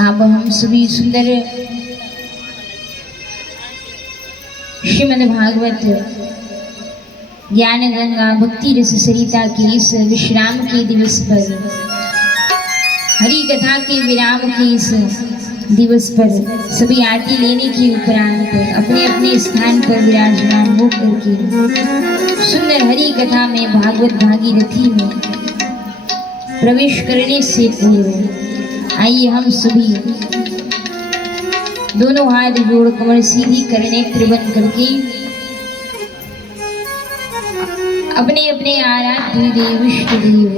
आप हम सभी सुंदर श्रीमद् भागवत ज्ञान गंगा भक्ति रस सरिता के इस विश्राम के दिवस पर, हरि कथा के विराम के इस दिवस पर सभी आरती लेने के उपरांत अपने अपने स्थान पर विराजमान होकर के सुंदर हरि कथा में भागवत भागीरथी में प्रवेश करने से पूर्व आइए हम सभी दोनों हाथ जोड़ कमर सीधी करने त्रिवन करके अपने अपने आराध्य देव इष्ट देव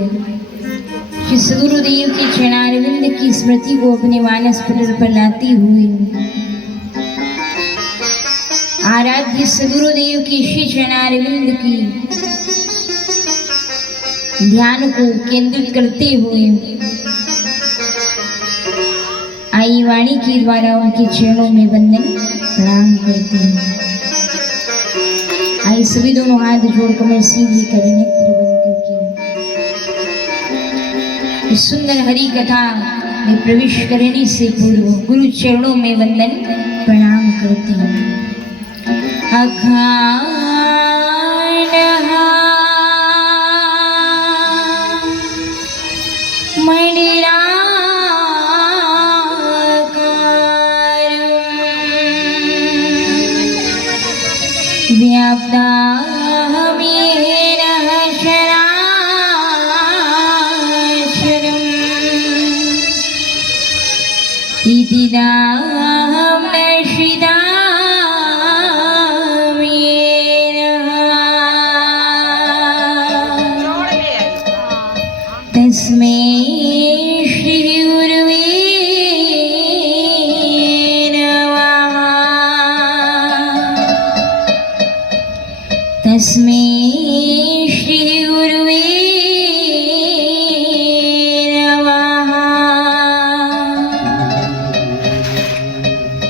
श्री सदगुरुदेव के चरणारविंद की स्मृति को अपने मानस पटल पर लाते हुए आराध्य सदगुरुदेव के श्री चरणारविंद की ध्यान को केंद्रित करते हुए आई वाणी के द्वारा उनके चरणों में वंदन प्रणाम करते हैं। आई सभी दोनों हाथ जोड़ कमर सीधी करें नेत्र बंद करके इस सुंदर हरि कथा में प्रवेश करने से पूर्व गुरु चरणों में वंदन प्रणाम करते हैं।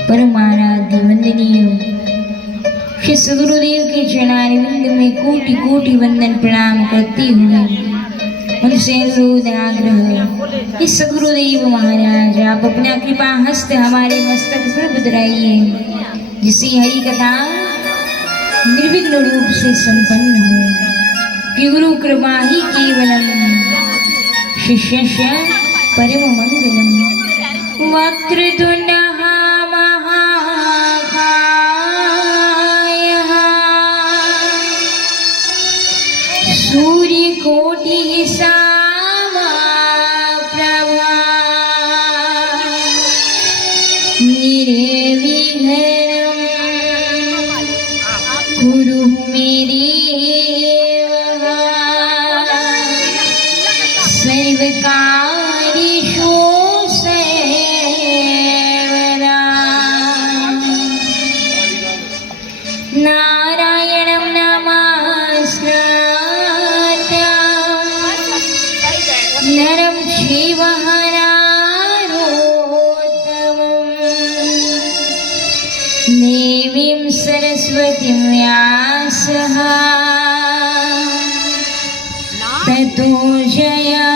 परमाराध्य वंदनीय श्री सदगुरुदेव के चरणारविंद में कोटि कोटि वंदन प्रणाम करती हुए उनसे अनुरोध आग्रह कि सदगुरुदेव महाराज आप अपना कृपा हस्त हमारे मस्तक पर बदराइए, जिससे हरि कथा निर्विघ्न रूप से संपन्न हो। कि गुरु कृपा ही केवलम शिष्यस्य परम मंगलम। वक्रतुंड सूर्य कोटि समप्रभा निर्विघ्नं कुरु मे देव सर्वकार्येषु सर्वदा। नारायणं नरं चैव नरोत्तमं देवीं सरस्वतीं व्यासः ततो जयमुदीरयेत्।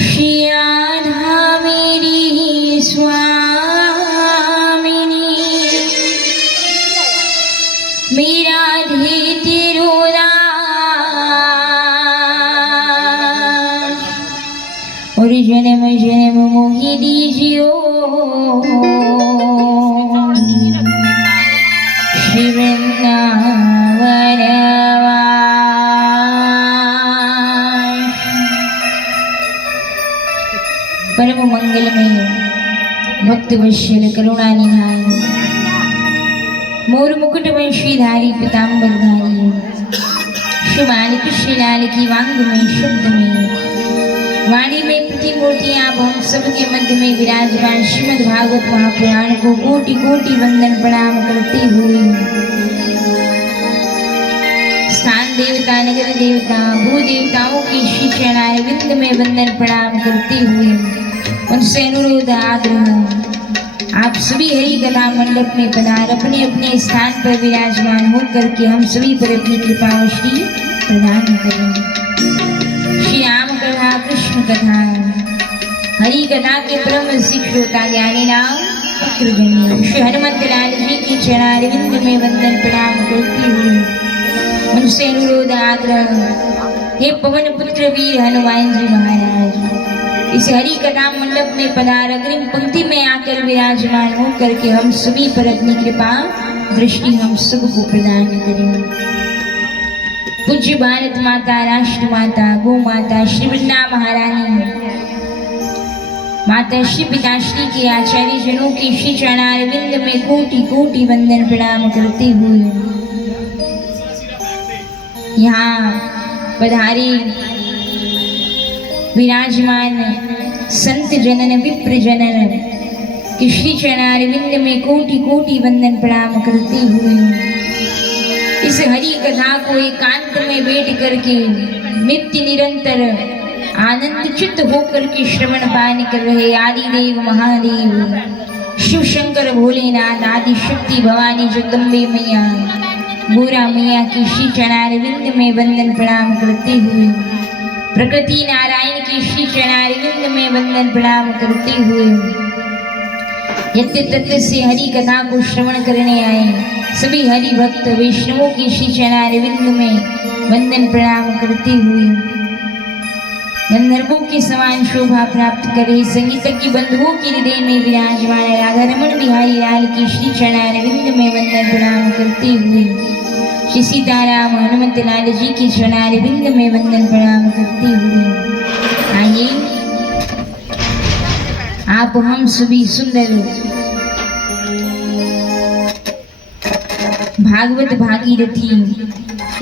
श्री राधा मेरी स्वामिनी मेरा तेरो दास और जन्म जन्म मोहि दीजियो श्री वृंदावन परम मंगलमय भक्त वत्सल करुणा निधान मोर मुकुट वंशीधारी पीताम्बरधारी शुभान कृष्ण लाल की वांग में शब्द में वाणी में प्रतिमूर्ति आप हम सबके मध्य में विराजमान श्रीमद् भागवत महापुराण को कोटि कोटि वंदन प्रणाम करते हुए स्थान देवता नगर देवता भू देवताओं के श्री चरणारविंद में वंदन प्रणाम करते हुए उनसे अनुरोध आग्रह आप सभी हरि कथा मंडप में पधार अपने अपने स्थान पर विराजमान होकर के हम सभी पर अपनी कृपावृष्टि प्रदान करें। श्री राम कथा कृष्ण कथा हरि कथा के परम शिक्षोता ज्ञानी नाम अग्रगण्य श्री हनुमत लाल जी की चरणारविंद में वंदन प्रणाम करती हुई उनसे अनुरोध आग्रह, हे पवन पुत्र वीर हनुमान जी महाराज, इस हरि कथा मंडप में पधार अग्रिम पंक्ति में आकर विराजमान होकर के हम सभी पर अपनी कृपा दृष्टि हम सबको प्रदान करें। पूज्य भारत माता, राष्ट्र माता, गौ माता, श्री वृंदा महारानी, माता श्री पिताश्री के आचार्य जनों के श्री चरणारविंद में कोटि कोटि वंदन प्रणाम करते हुए यहाँ पधारी विराजमान संत जनन विप्र जनन कि श्री चरणारविंद में कोटि कोटि वंदन प्रणाम करते हुए इस हरि कथा को एकांत में बैठ करके नित्य निरंतर आनंद चित्त होकर के श्रवण पान कर रहे आदिदेव महादेव शिव शंकर भोलेनाथ आदि शक्ति भवानी जगदम्बे मैया गोरा मैया की श्री चरणारविंद में वंदन प्रणाम करते हुए प्रकृति नारायण की श्री चरणारविंद में वंदन प्रणाम करते हुए यत्य तत्व से हरि कथा को श्रवण करने आए सभी हरि भक्त वैष्णवों की श्री चरणारविंद में वंदन प्रणाम करते हुए गंधर्वों के समान शोभा प्राप्त करे संगीतज्ञ बंधुओं के हृदय में विराजमान राधा रमण बिहारी लाल की श्री चरणारविंद में वंदन प्रणाम करते हुए श्री सीताराम हनुमत लाल जी की चरणारविंद में वंदन प्रणाम करते हुए आइए आप हम सभी सुंदर भागवत भागीरथी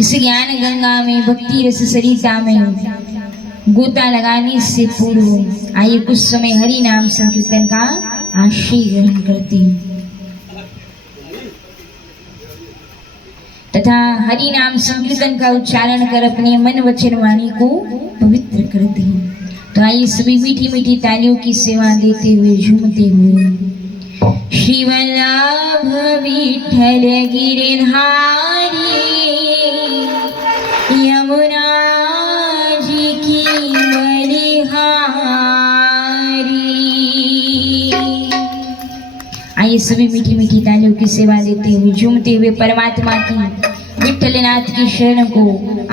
इस ज्ञान गंगा में भक्ति रस सरिता में गोता लगाने से पूर्व आइए कुछ समय हरि नाम संकीर्तन का आश्रय ग्रहण करते हैं तथा हरि नाम संकीर्तन का उच्चारण कर अपने मन वचन वाणी को पवित्र करते हैं। तो आइए सभी मीठी मीठी तालियों की सेवा देते हुए झूमते हुए श्री वल्लभ विठ्ठल गिरधारी यमुना जी की बलिहारी। आइए सभी मीठी मीठी तालियों की सेवा देते हुए झूमते हुए परमात्मा की विठ्ठलनाथ की शरण को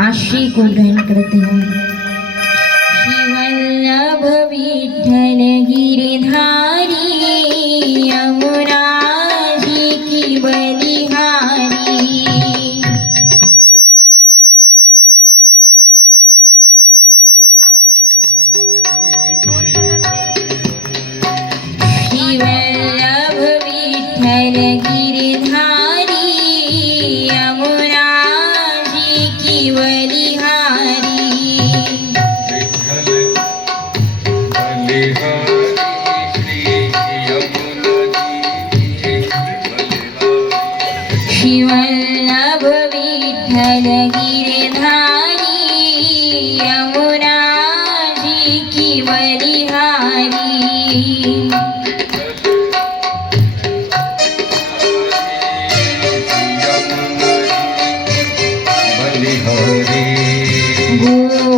आश्रय को ग्रहण करते हैं। वल्लभ विठ्ठल गिरधारी यमुना जी की बलिहारी। श्री वल्लभ विठ्ठल गिरधारी यमुना जी की बलिहारी। श्री वल्लभ विठ्ठल गिरधारी यमुना जी की बलिहारी।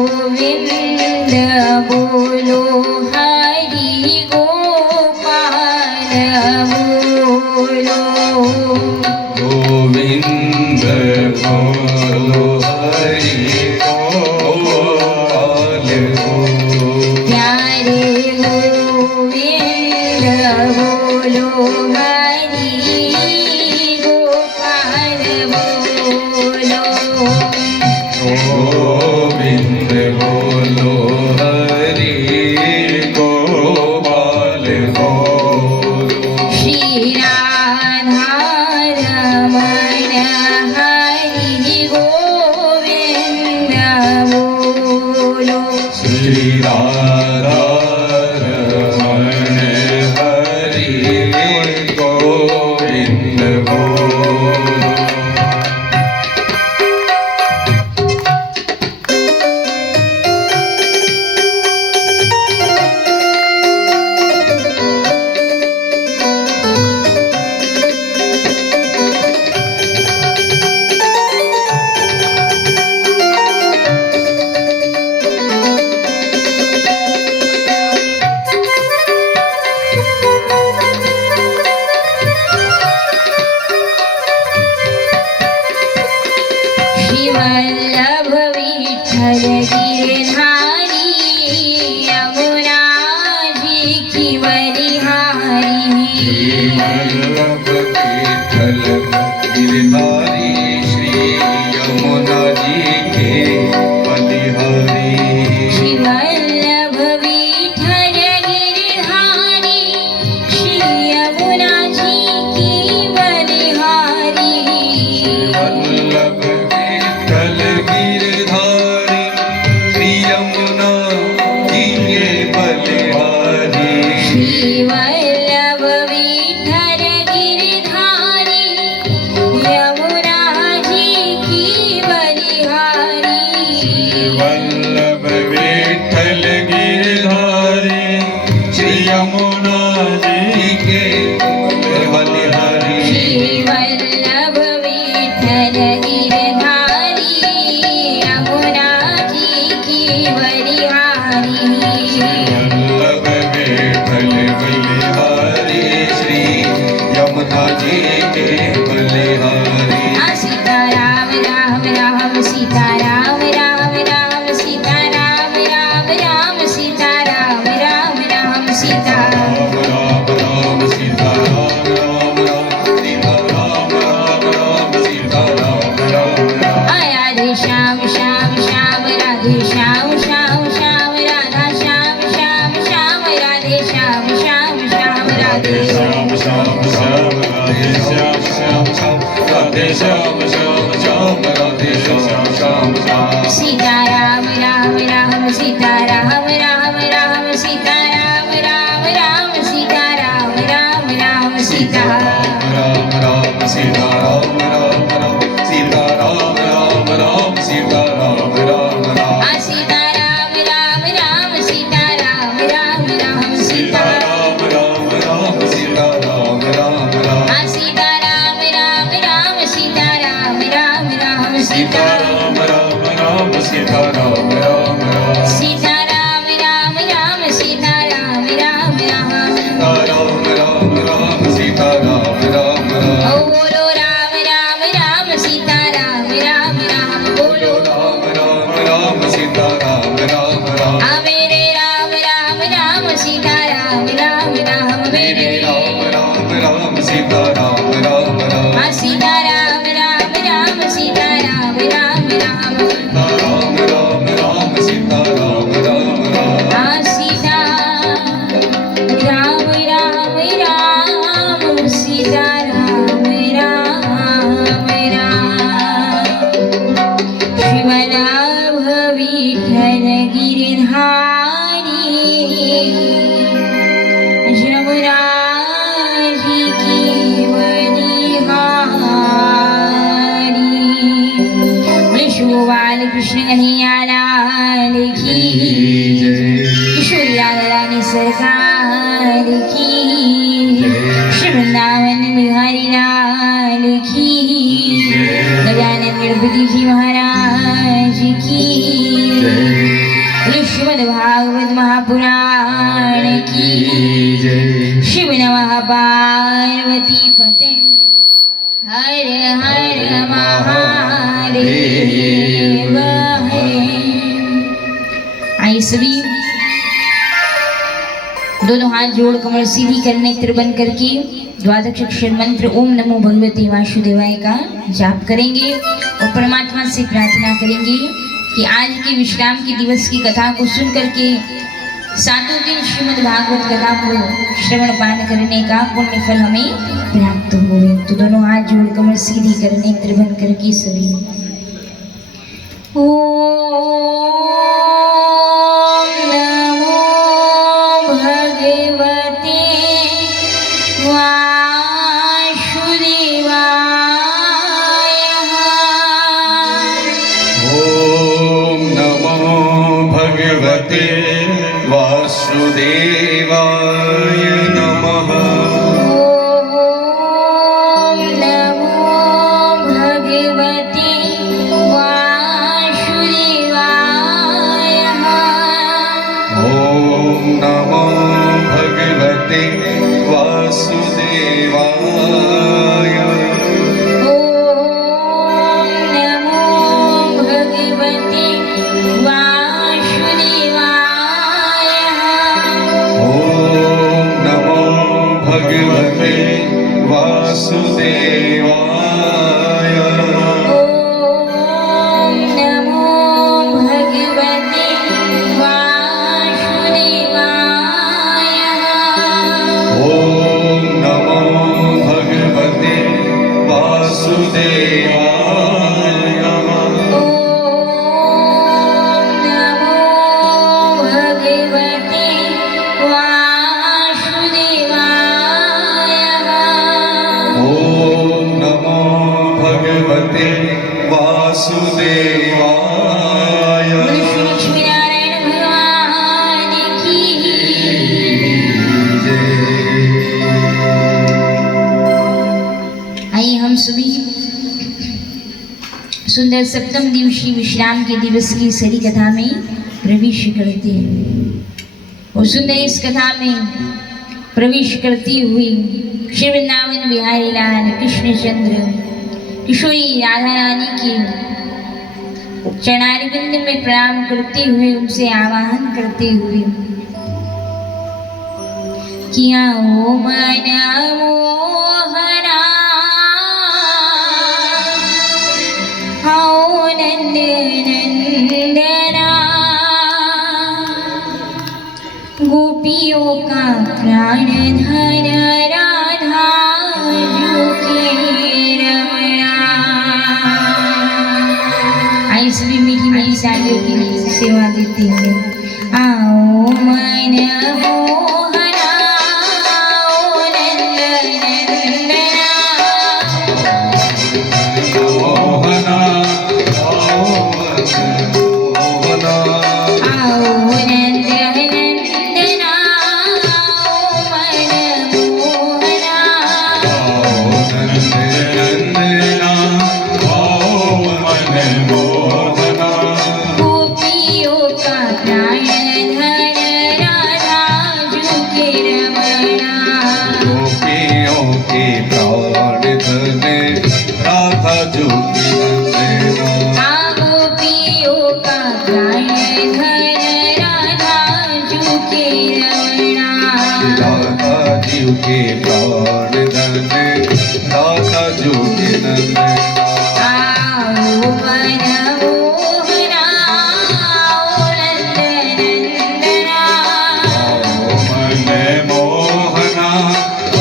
गोविंद बोलो हरि गोपाल बोलो गोविंद बोलो हरि गोपाल प्यारे गोविंद बोलो हरि गोपाल बोलो गोविंद बोलो हरि गोपाल बोलो श्री राधा रमण हरि गोविंद बोलो श्री राधा रमण हरि गोविंद वल्लभ विठ्ठल गिरधारी यमुनाजी की बलिहारी वल्लभ विठ्ठल गिरधारी श्री यमुना जी के बलिहारी श्री वल्लभ विठ्ठल गिरधारी श्री यमुनाजी की बलिहारी वल्लभ विठ्ठल गिरधारी श्री यमुना जी के बलिहारी श्री वल्लभ विठ्ठल गिरधारी यमुनाजी की बलिहारी वल्लभ विठ्ठल गिरधारी श्री यमुना जी के बलिहारी श्री वल्लभ विठ्ठल गिरधारी यमुनाजी की बलिहारी वल्लभ विठ्ठल बलिहारी श्री यमुना जी के बलिहारी सीताराम राम राम सीताराम राम राम सीताराम राम राम सीताराम राम राम सीताराम राम राम सीता राम राम राम सीता राम राम राम सीता राम राम राम राधे श्याम श्याम श्याम राधे श्याम श्याम श्याम राधा श्याम श्याम श्याम राधे श्याम श्याम श्याम राधे श्याम श्याम श्याम राधे श्याम श्याम श्याम राधे श्याम श्याम श्याम राधे श्याम श्याम श्याम सीताराम राम राम सीताराम राम राम सीताराम राम राम सीताराम राम राम सीताराम राम राम सीता राम राम राम सीता राम राम राम सीता राम राम राम सीताराम राम राम सीताराम राम राम सीता सीताराम राम राम राम सीता राम राम राम सीताराम राम राम सीताराम राम राम सीता राम राम राम सीता राम राम राम सीताराम राम राम सीताराम राम राम राम राम राम सीता राम राम राम ओ बोलो राम राम राम सीताराम राम राम बोलो राम राम राम सीता राम राम राम मेरे राम राम राम सीताराम राम राम मेरे राम राम राम सीता राम राम राम सीताराम राम राम सीताराम राम राम राम राम राम सीता राम राम राम सीता राम राम राम सीता राम राम राम शिवलाभ विठ्ठल गिरधारी यमुनाजी की बलिहारी विष्णु बाल कृष्ण कन्हैया लाल की किशोरी रानी सरकार की श्री वृंदावन बिहारी लाल की गजानन गणपति जी महाराज की श्रीमद् भागवत महापुराण की शिव नमः पार्वती पते हर हर महादेव है। आइए सभी दोनों हाथ जोड़ कमर सीधी कर नेत्र बंद करके द्वादश अक्षर मंत्र ओम नमो भगवते वासुदेवाय का जाप करेंगे और परमात्मा से प्रार्थना करेंगे कि आज के विश्राम के दिवस की कथा को सुन करके सातों दिन श्रीमद् भागवत कथा को श्रवण पान करने का पुण्य फल हमें प्राप्त हो। तो दोनों हाथ जोड़ कमर सीधी कर नेत्र बंद करके सभी ओम नमो भगवते वासुदेवाय ओम नमो भगवते वासुदेवाय नमः ओम नमो भगवते वासुदेवाय ओम नमो भगवते वासुदेवाय ओम नमो वासुदेवाय ओम नमो भगवते वासुदेवाय ओम नमो भगवते वासुदेवाय ओम नमो भगवते वासुदेवाय ओम नमो भगवते वासुदेवाय बोलो श्री लक्ष्मीनारायण भगवान की आइए हम सभी सुंदर सप्तम दिवसीय विश्राम के दिवस की सरी कथा में प्रवेश करते हैं और सुंदर इस कथा में प्रवेश करती हुई श्री वृंदावन बिहारी लाल कृष्णचंद्र किशोरी राधा रानी की चरणारविंद में प्रणाम करते हुए उनसे आवाहन करते हुए किया ओ मन मोहना आओ नंद नंदना गोपियों का प्राण धन राधा जो के रमणा। आइए सभी मीठी मीठी सालियों की सेवा देते हैं। आओ मन मोहना आओ नंद नंदना मोहना आओ मोहना आओ नंद नंदना आओ मन मोहना नंदना आओ मन मोहना गोपियों का प्राण धन राधा जो के रमणा। गोपियों के प्राण धने राधा जो की नंदना गोपियों का प्राण धन राधा जो के रमणा। राधा जीव के प्राण धने राधा जो की नंदना आओ मन मोहना आओ नंद नंदना मन मोहना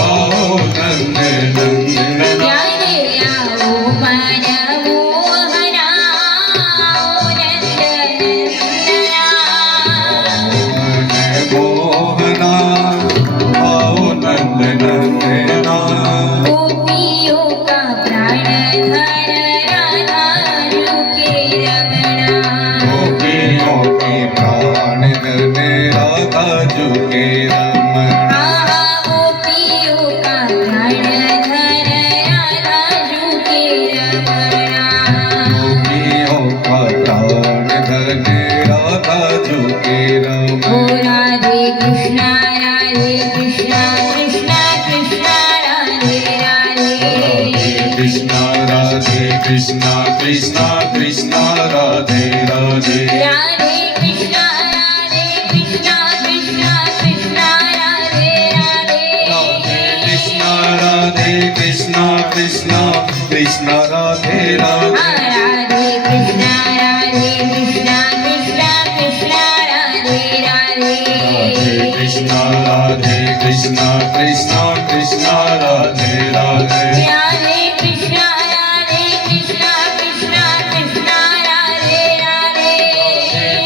आओ नंद नंदना प्यारे आओ मन मोहना आओ नंद नंदना मन मोहना आओ नंद नंदना गोपियों का प्राण धन राधा जो के रमणा। गोपियों के प्राण धने राधा जो के रमणा गोपियों का प्राण धन राधा जो के रमणा। गोपियों का प्राण धने राधा जो के ओ रमणा राधे कृष्णा कृष्णा कृष्णा राधे राधे कृष्णा राधे कृष्णा कृष्णा कृष्णा राधे राधे राधे कृष्णा कृष्णा कृष्णा राधे राधे राधे कृष्णा कृष्णा कृष्णा कृष्णा राधे राधे राधे कृष्णा कृष्णा कृष्णा राधे राधे कृष्णा राधे कृष्णा कृष्णा कृष्णा राधे राधे राधे कृष्णा कृष्णा कृष्णा राधे राधे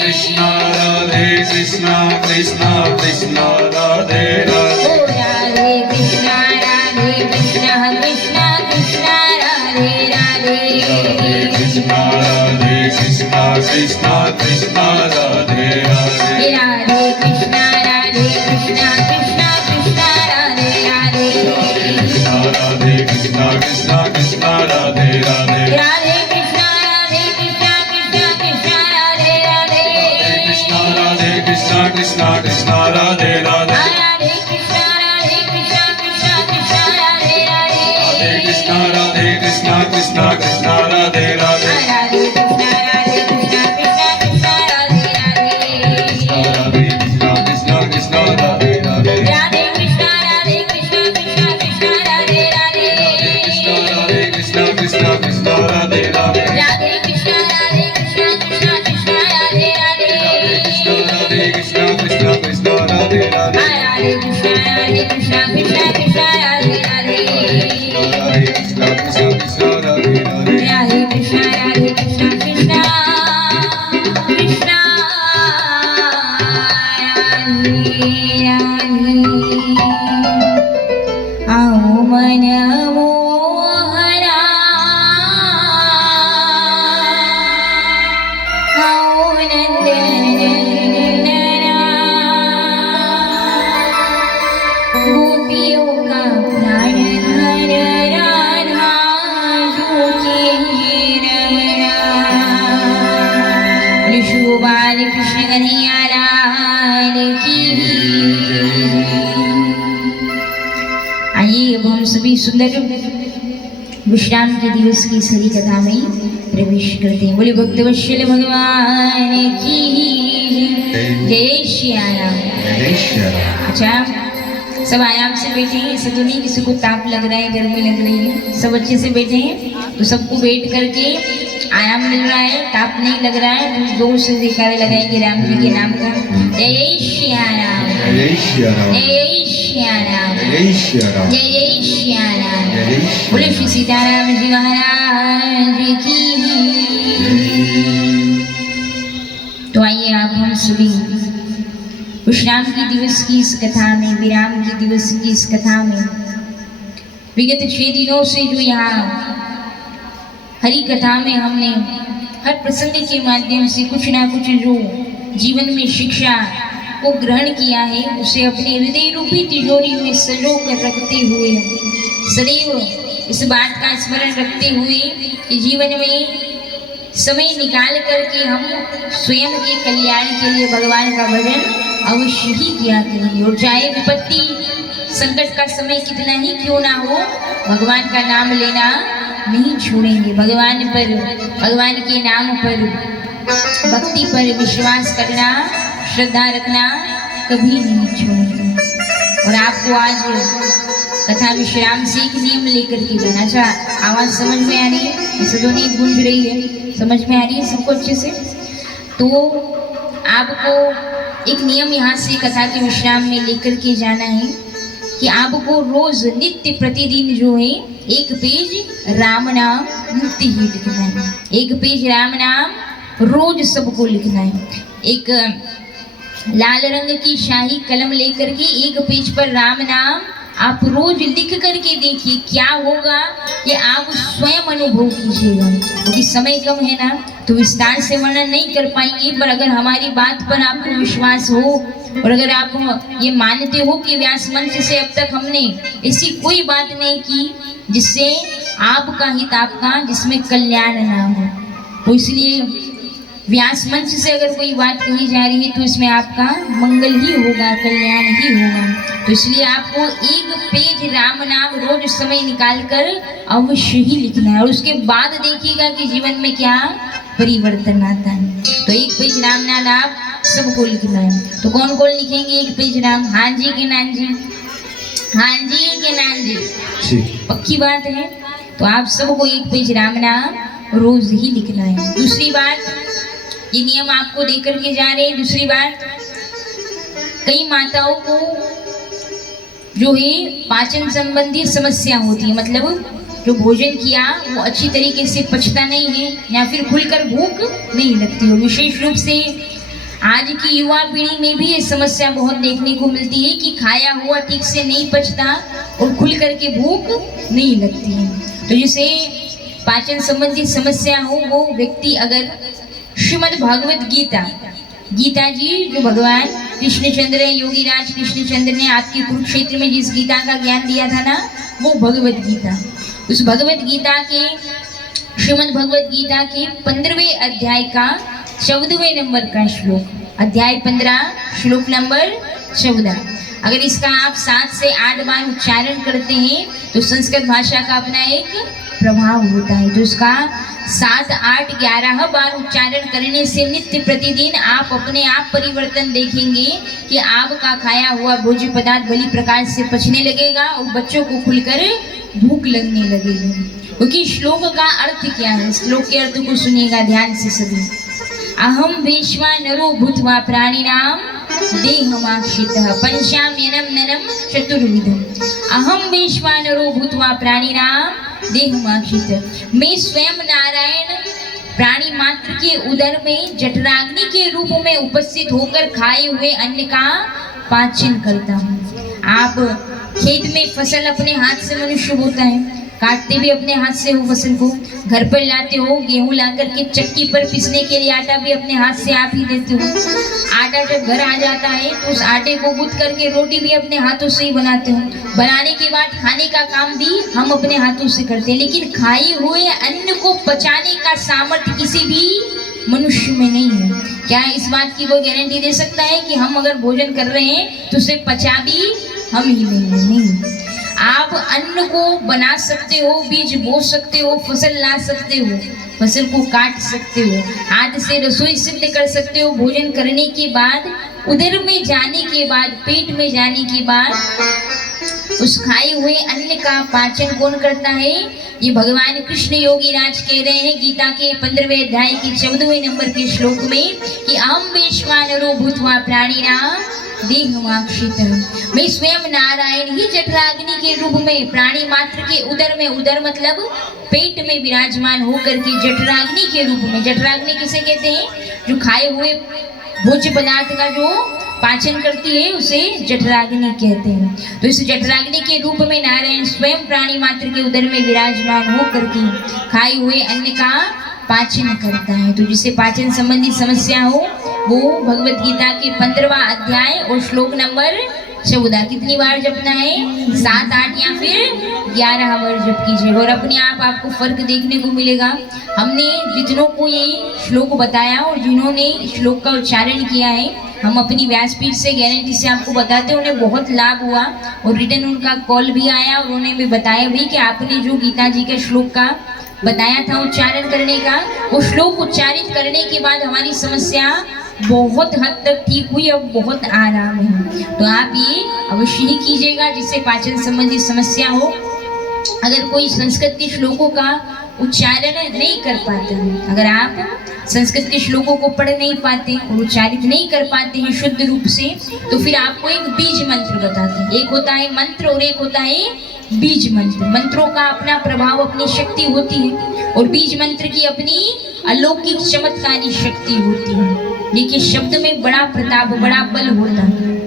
कृष्णा राधे कृष्णा कृष्णा कृष्णा राधे ओ राधे राधे कृष्णा कृष्णा कृष्णा राधे राधे कृष्णा राधे कृष्णा कृष्णा कृष्णा राधे राधे राधे कृष्णा कृष्णा कृष्णा राधे राधे कृष्णा राधे कृष्णा कृष्णा कृष्णा राधे राधे राधे कृष्णा कृष्णा कृष्णा राधे राधे कृष्णा राधे कृष्णा कृष्णा कृष्णा राधे राधे राधे कृष्णा कृष्णा कृष्णा राधे राधे कृष्णा राधे कृष्णा कृष्णा कृष्णा राधे राधे राधे कृष्णा कृष्णा कृष्णा राधे राधे राधे कृष्णा कृष्णा कृष्णा राधे राधे राधे कृष्णा कृष्णा कृष्णा राधे राधे राधे कृष्णा कृष्णा कृष्णा राधे राधे राधे कृष्ण कृष्ण कृष्ण राधे राधे राधे कृष्णा कृष्णा कृष्णा राधे राधे आओ मन मोहना आओ नंदना गोपियों का प्राणधर राधा जो के रमणा विष्णु बाल कृष्ण कन्हैया लाल की। आइए अब हम सभी सुंदर विश्राम के दिवस की सरी कथा में प्रवेश करते हैं। बोले भक्तवत्सल भगवान की जय श्री राम। अच्छा, सब आराम से बैठे हैं, ऐसा तो नहीं किसी को ताप लग रहा है, गर्मी लग रही है, सब अच्छे से बैठे हैं। तो सबको बैठ करके आराम मिल रहा है, ताप नहीं लग रहा है, तो जोर से जयकारे लगाएंगे राम जी के नाम का। जय श्री राम, जय श्री राम, जय श्री राम, जय श्री राम, जय श्री राम। जय बोले श्री सीताराम जी महाराज की। तो आइए आप हम सभी विश्राम की दिवस की इस कथा में, विराम की दिवस की इस कथा में विगत 6 दिनों से जो यहाँ हरि कथा में हमने हर प्रसंग के माध्यम से कुछ ना कुछ जो जीवन में शिक्षा को ग्रहण किया है, उसे अपने हृदय रूपी तिजोरी में सजो कर रखते हुए सदैव इस बात का स्मरण रखते हुए कि जीवन में समय निकाल करके हम स्वयं के कल्याण के लिए भगवान का भजन अवश्य ही किया करेंगे। और चाहे विपत्ति संकट का समय कितना ही क्यों ना हो, भगवान का नाम लेना नहीं छोड़ेंगे। भगवान पर, भगवान के नाम पर, भक्ति पर विश्वास करना, श्रद्धा रखना कभी नहीं छोड़ेंगे। और आपको आज कथा विश्राम से एक नियम लेकर के जाना। अच्छा, आवाज समझ में आ रही है? ऐसे तो नहीं गूंज रही है, समझ में आ रही है सबको अच्छे से? तो आपको एक नियम यहाँ से कथा के विश्राम में लेकर के जाना है कि आपको रोज नित्य प्रतिदिन जो है एक पेज राम नाम नित्य ही लिखना है। एक पेज राम नाम रोज सबको लिखना है। एक लाल रंग की शाही कलम लेकर के एक पेज पर राम नाम आप रोज लिख करके देखिए, क्या होगा ये आप स्वयं अनुभव कीजिएगा। क्योंकि समय कम है ना, तो विस्तार से वर्णन नहीं कर पाएंगे, पर अगर हमारी बात पर आपको विश्वास हो और अगर आप ये मानते हो कि व्यास मंच से अब तक हमने ऐसी कोई बात नहीं की जिससे आपका हित, आपका जिसमें कल्याण ना हो, तो इसलिए व्यास मंच से अगर कोई बात कही जा रही है तो इसमें आपका मंगल ही होगा, कल्याण ही होगा। तो इसलिए आपको एक पेज राम नाम रोज समय निकाल कर अवश्य ही लिखना है। और उसके बाद देखिएगा कि जीवन में क्या परिवर्तन आता है। तो एक पेज राम नाम आप सबको लिखना है। तो कौन कौन लिखेंगे एक पेज राम? हाँ जी के नान जी, हाँ जी के नान जी, पक्की बात है। तो आप सबको एक पेज राम नाम रोज ही लिखना है। दूसरी बात, ये नियम आपको देकर के जा रहे हैं। दूसरी बात, कई माताओं को जो है पाचन संबंधी समस्या होती है, मतलब जो भोजन किया वो अच्छी तरीके से पचता नहीं है या फिर खुलकर भूख नहीं लगती हो। विशेष रूप से आज की युवा पीढ़ी में भी ये समस्या बहुत देखने को मिलती है कि खाया हुआ ठीक से नहीं पचता और खुल करके भूख नहीं लगती है। तो जिसे पाचन संबंधी समस्या हो वो व्यक्ति अगर श्रीमद् भागवत गीता, गीता जी जो भगवान कृष्णचंद्र योगीराज कृष्णचंद्र ने आपके कुरुक्षेत्र में जिस गीता का ज्ञान दिया था ना, वो भगवत गीता, उस भगवत गीता के श्रीमद् भगवत गीता के 15वें अध्याय का 14वें नंबर का श्लोक, अध्याय 15 श्लोक नंबर 14, अगर इसका आप 7 से 8 बार उच्चारण करते हैं तो संस्कृत भाषा का अपना एक प्रभाव होता है। तो उसका 7, 8, 11 बार उच्चारण करने से नित्य प्रतिदिन आप अपने आप परिवर्तन देखेंगे कि आपका खाया हुआ भोज्य पदार्थ भली प्रकार से पचने लगेगा और बच्चों को खुलकर भूख लगने लगेगी। क्योंकि श्लोक का अर्थ क्या है, श्लोक के अर्थ को सुनिएगा ध्यान से सभी। अहम वैश्वा नरो भूत्वा प्राणिनाम देहमाश्रितः पंचाम्यनं नरं चतुर्विधम् अहम वैश्वानरो भूत्वा प्राणिनां देहमाश्रितः। मैं स्वयं नारायण प्राणी मात्र के उदर में जठराग्नि के रूप में उपस्थित होकर खाए हुए अन्न का पाचन करता हूँ। आप खेत में फसल अपने हाथ से मनुष्य बोता है, काटते भी अपने हाथ से हो फसल को, घर पर लाते हो गेहूं लाकर के चक्की पर पीसने के लिए आटा भी अपने हाथ से आप ही देते हो। आटा जब घर आ जाता है तो उस आटे को गूंथ करके रोटी भी अपने हाथों से ही बनाते हो। बनाने के बाद खाने का काम भी हम अपने हाथों से करते हैं, लेकिन खाए हुए अन्न को पचाने का सामर्थ्य किसी भी मनुष्य में नहीं है। क्या इस बात की कोई गारंटी दे सकता है कि हम अगर भोजन कर रहे हैं तो उसे पचा भी हम ही लेंगे? नहीं। आप अन्न को बना सकते हो, बीज बो सकते हो, फसल ला सकते हो, फसल को काट सकते हो, हाथ से रसोई सिद्ध कर सकते हो। भोजन करने के बाद उदर में जाने के बाद, पेट में जाने के बाद उस खाए हुए अन्न का पाचन कौन करता है? ये भगवान कृष्ण योगी राज कह रहे हैं गीता के 15वें अध्याय के 14वें नंबर के श्लोक में कि अहम वैश्वानरो भूत्वा प्राणिनां देहमाश्रितः। मैं स्वयं नारायण ही जठराग्नि के रूप में प्राणी मात्र के उदर में, उदर मतलब पेट में विराजमान होकर के जठराग्नि के रूप में, जठराग्नि किसे कहते हैं? जो खाए हुए भोज्य पदार्थ का जो पाचन करती है उसे जठराग्नि कहते हैं। तो इस जठराग्नि के रूप में नारायण स्वयं प्राणी मात्र के उदर में विराजमान होकर के खाए हुए अन्न का पाचन करता है। तो जिसे पाचन संबंधी समस्या हो वो भगवत गीता के 15वां अध्याय और श्लोक नंबर 14 कितनी बार जपना है? 7, 8 या फिर 11 बार जप कीजिए और अपने आप आपको फर्क देखने को मिलेगा। हमने जितनों को ये श्लोक बताया और जिन्होंने श्लोक का उच्चारण किया है, हम अपनी व्यासपीठ से गारंटी से आपको बताते हैं उन्हें बहुत लाभ हुआ और रिटर्न उनका कॉल भी आया और उन्होंने भी बताया भी कि आपने जो गीता जी के श्लोक का बताया था उच्चारण करने का, वो श्लोक उच्चारित करने के बाद हमारी समस्या बहुत हद तक ठीक हुई, अब बहुत आराम है। तो आप ये अवश्य ही कीजिएगा जिससे पाचन संबंधी समस्या हो। अगर कोई संस्कृत के श्लोकों का उच्चारण नहीं कर पाते हैं, अगर आप संस्कृत के श्लोकों को पढ़ नहीं पाते और उच्चारित नहीं कर पाते हैं शुद्ध रूप से, तो फिर आपको एक बीज मंत्र बताते हैं। एक होता है मंत्र और एक होता है बीज मंत्र। मंत्रों का अपना प्रभाव, अपनी शक्ति होती है और बीज मंत्र की अपनी अलौकिक चमत्कारी शक्ति होती है। देखिए शब्द में बड़ा प्रताप, बड़ा बल होता है।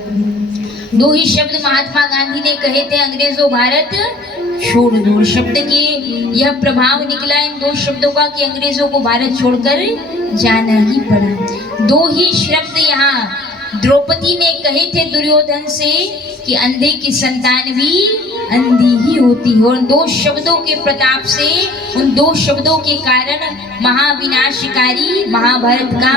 2 ही शब्द महात्मा गांधी ने कहे थे, अंग्रेजों भारत छोड़ दो। शब्द की यह प्रभाव निकला इन 2 शब्दों का कि अंग्रेजों को भारत छोड़कर जाना ही पड़ा। 2 ही शब्द यहाँ द्रौपदी ने कहे थे दुर्योधन से कि अंधे की संतान भी अंधी ही होती है और 2 शब्दों के प्रताप से, उन 2 शब्दों के कारण महाविनाशकारी महाभारत का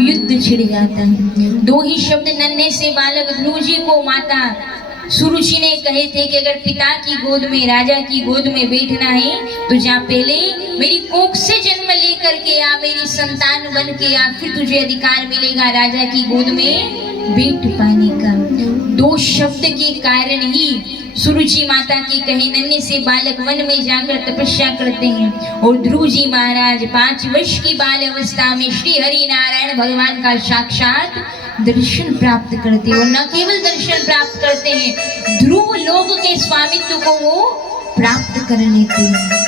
युद्ध छिड़ जाता है। 2 ही शब्द नन्हे से बालक ध्रुव जी को माता सुरुचि ने कहे थे कि अगर पिता की गोद में, राजा की गोद में बैठना है तो जा पहले मेरी कोख से जन्म लेकर के आ, मेरी संतान बन के आ, फिर तुझे अधिकार मिलेगा राजा की गोद में बैठ पाने का। 2 शब्द के कारण ही सुरुचि माता के कहे नन्हे से बालक वन में जाकर तपस्या करते हैं और ध्रुव जी महाराज 5 वर्ष की बाल अवस्था में श्री हरि नारायण भगवान का साक्षात दर्शन प्राप्त करते हैं और न केवल दर्शन प्राप्त करते हैं, ध्रुव लोक के स्वामित्व को वो प्राप्त कर लेते हैं।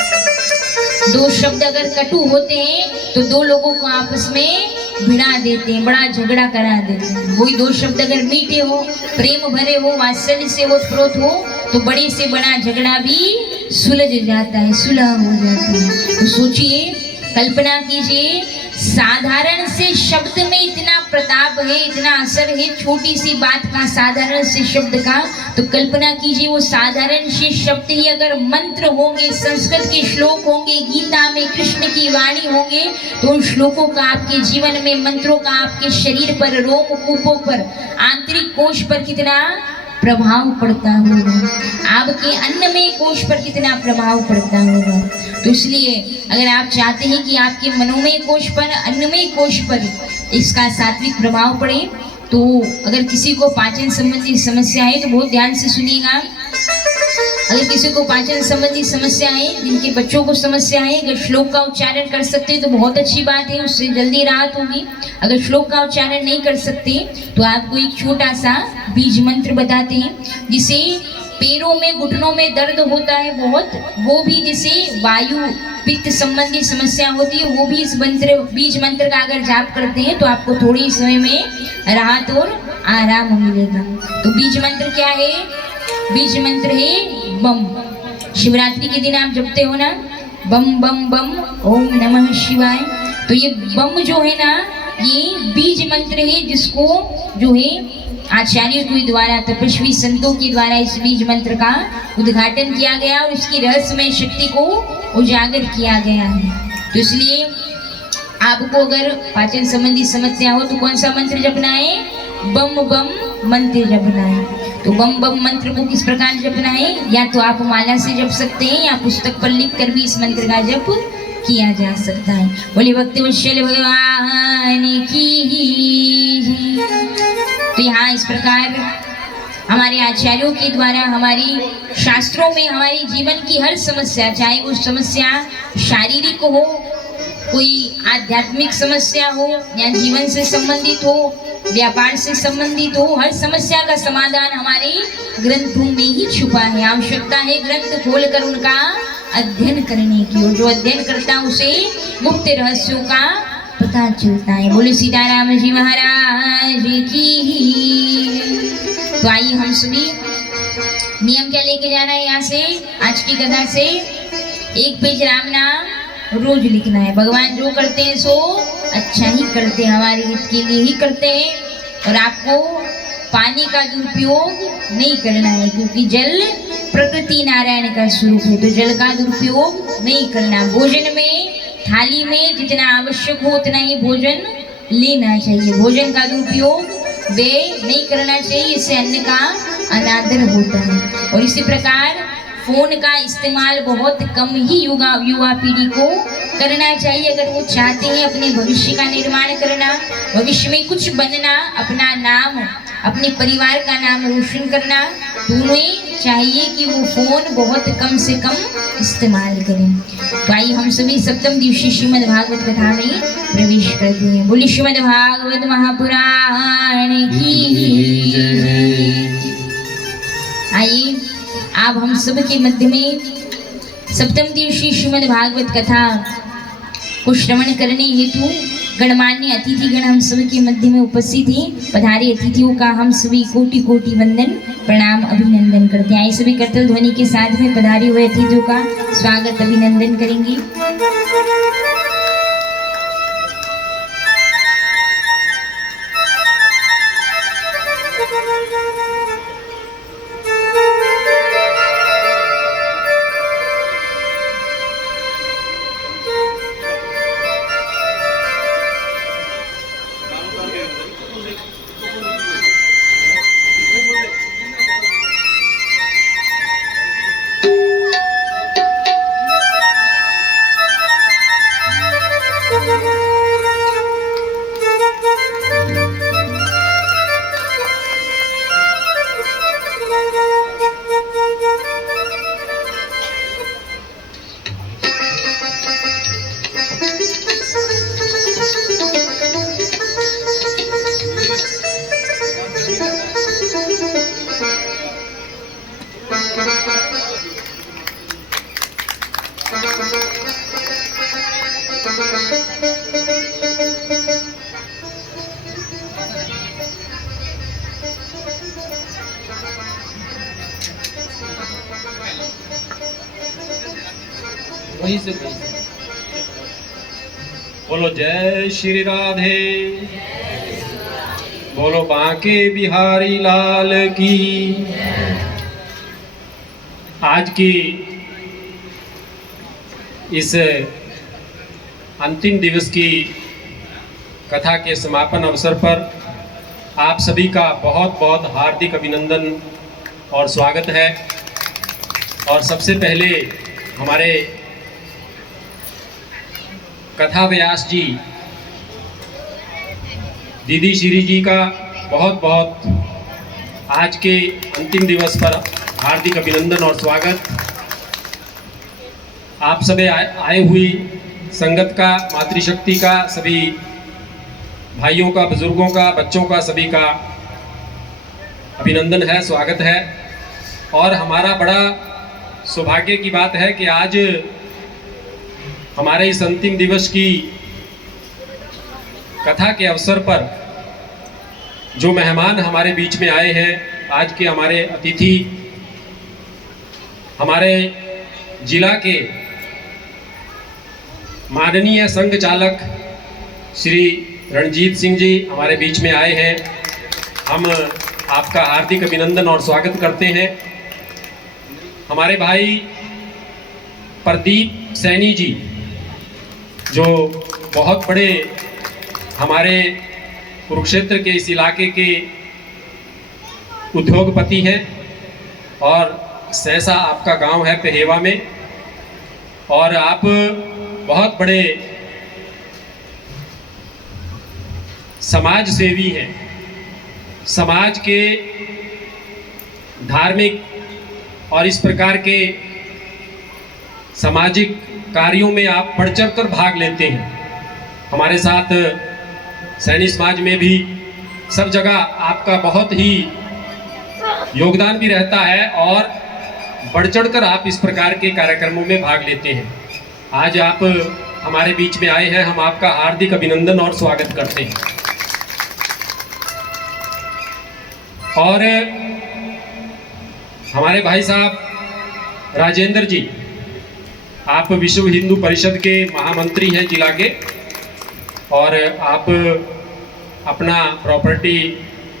2 शब्द अगर कटु होते हैं तो 2 लोगों को आपस में भिड़ा देते हैं, बड़ा झगड़ा करा देते हैं। वही 2 शब्द अगर मीठे हो, प्रेम भरे हो, वात्सल्य से ओतप्रोत हो तो बड़े से बड़ा झगड़ा भी सुलझ जाता है, सुलह हो जाता है। तो सोचिए, कल्पना कीजिए, साधारण से शब्द में इतना प्रताप है, इतना असर है छोटी सी बात का, साधारण से शब्द का। तो कल्पना कीजिए वो साधारण से शब्द ही अगर मंत्र होंगे, संस्कृत के श्लोक होंगे, गीता में कृष्ण की वाणी होंगे, तो उन श्लोकों का आपके जीवन में, मंत्रों का आपके शरीर पर, रोमकूपों पर, आंतरिक कोश पर कितना प्रभाव पड़ता होगा, आपके अन्नमय कोश पर कितना प्रभाव पड़ता होगा। तो इसलिए अगर आप चाहते हैं कि आपके मनोमय कोश पर, अन्नमय कोश पर इसका सात्विक प्रभाव पड़े, तो अगर किसी को पाचन संबंधी समस्या है तो बहुत ध्यान से सुनिएगा। अगर किसी को पाचन संबंधी समस्याएं, जिनके बच्चों को समस्याएं, अगर श्लोक का उच्चारण कर सकते हैं तो बहुत अच्छी बात है, उससे जल्दी राहत होगी। अगर श्लोक का उच्चारण नहीं कर सकते तो आपको एक छोटा सा बीज मंत्र बताते हैं, जिसे पैरों में, घुटनों में दर्द होता है बहुत, वो भी जिसे वायु पित्त संबंधी समस्या होती है, वो भी इस मंत्र, बीज मंत्र का अगर जाप करते हैं तो आपको थोड़ी समय में राहत और आराम मिलेगा। तो बीज मंत्र क्या है? बीज मंत्र है बम। शिवरात्रि के दिन आप जपते हो ना, बम बम बम ओम नमः शिवाय। तो ये बम जो है ना, ये बीज मंत्र है, जिसको जो है आचार्यों के द्वारा, तपस्वी संतों के द्वारा इस बीज मंत्र का उद्घाटन किया गया और इसकी रहस्यमय शक्ति को उजागर किया गया है। तो इसलिए आपको अगर पाचन संबंधी समस्या हो तो कौन सा मंत्र जपना है? बम बम मंत्र जपना है। तो बम बम मंत्र को किस प्रकार जपना है? या तो आप माला से जप सकते हैं या पुस्तक पर लिख कर भी इस मंत्र का जप किया जा सकता है। बोले भक्त वत्सल भगवान की। तो यहाँ इस प्रकार हमारे आचार्यों के द्वारा, हमारी शास्त्रों में हमारी जीवन की हर समस्या, चाहे वो समस्या शारीरिक हो, कोई आध्यात्मिक समस्या हो, या जीवन से संबंधित हो, व्यापार से संबंधित हो, हर समस्या का समाधान हमारे ग्रंथों में ही छुपा है। आवश्यकता है ग्रंथ खोलकर उनका अध्ययन करने की, और जो अध्ययन करता है उसे गुप्त रहस्यों का पता चलता है। बोले सीताराम जी महाराज की। तो आइए हम सभी नियम क्या लेके जाना है यहाँ से, आज की कथा से? एक पेज राम नाम रोज लिखना है। भगवान जो करते हैं सो अच्छा ही करते हैं, हमारे हित के लिए ही करते हैं। और आपको पानी का दुरुपयोग नहीं करना है, क्योंकि जल प्रकृति नारायण का स्वरूप है, तो जल का दुरुपयोग नहीं करना। भोजन में, थाली में जितना आवश्यक हो उतना ही भोजन लेना चाहिए। भोजन का दुरुपयोग वे नहीं करना चाहिए, इससे अन्न का अनादर होता है। और इसी प्रकार फोन का इस्तेमाल बहुत कम ही युवा पीढ़ी को करना चाहिए। अगर वो चाहते हैं अपने भविष्य का निर्माण करना, भविष्य में कुछ बनना, अपना नाम, अपने परिवार का नाम रोशन करना, तो उन्हें चाहिए कि वो फोन बहुत कम से कम इस्तेमाल करें। तो आइए हम सभी सप्तम दिवसीय श्रीमद् भागवत कथा में प्रवेश करते हैं। बोलिए श्रीमद् भागवत महापुराण की। आइए आप हम सब के मध्य में सप्तम दिवसीय श्रीमद् भागवत कथा को श्रवण करने हेतु गणमान्य अतिथिगण हम सभी के मध्य में उपस्थित हैं। पधारे अतिथियों का हम सभी कोटि कोटि वंदन, प्रणाम, अभिनंदन करते हैं। आइए सभी करतल ध्वनि के साथ में पधारे हुए अतिथियों का स्वागत, अभिनंदन करेंगे। वहीं से बोलो जय श्री राधे, बोलो बांके बिहारी लाल की। आज की इस अंतिम दिवस की कथा के समापन अवसर पर आप सभी का बहुत बहुत हार्दिक अभिनंदन और स्वागत है। और सबसे पहले हमारे कथा व्यास जी, दीदी श्री जी का बहुत बहुत आज के अंतिम दिवस पर हार्दिक अभिनंदन और स्वागत। आप सभी आए हुई संगत का, मातृशक्ति का, सभी भाइयों का, बुजुर्गों का, बच्चों का, सभी का अभिनंदन है, स्वागत है। और हमारा बड़ा सौभाग्य की बात है कि आज हमारे इस अंतिम दिवस की कथा के अवसर पर जो मेहमान हमारे बीच में आए हैं, आज के हमारे अतिथि हमारे जिला के माननीय संघ चालक श्री रणजीत सिंह जी हमारे बीच में आए हैं। हम आपका हार्दिक अभिनंदन और स्वागत करते हैं। हमारे भाई प्रदीप सैनी जी जो बहुत बड़े हमारे कुरुक्षेत्र के इस इलाके के उद्योगपति हैं और सहसा आपका गांव है पहेवा में, और आप बहुत बड़े समाज सेवी हैं। समाज के धार्मिक और इस प्रकार के सामाजिक कार्यों में आप बढ़ चढ़ कर भाग लेते हैं। हमारे साथ सैनी समाज में भी सब जगह आपका बहुत ही योगदान भी रहता है और बढ़ चढ़ कर आप इस प्रकार के कार्यक्रमों में भाग लेते हैं। आज आप हमारे बीच में आए हैं, हम आपका हार्दिक अभिनंदन और स्वागत करते हैं। और हमारे भाई साहब राजेंद्र जी, आप विश्व हिंदू परिषद के महामंत्री हैं जिला के, और आप अपना प्रॉपर्टी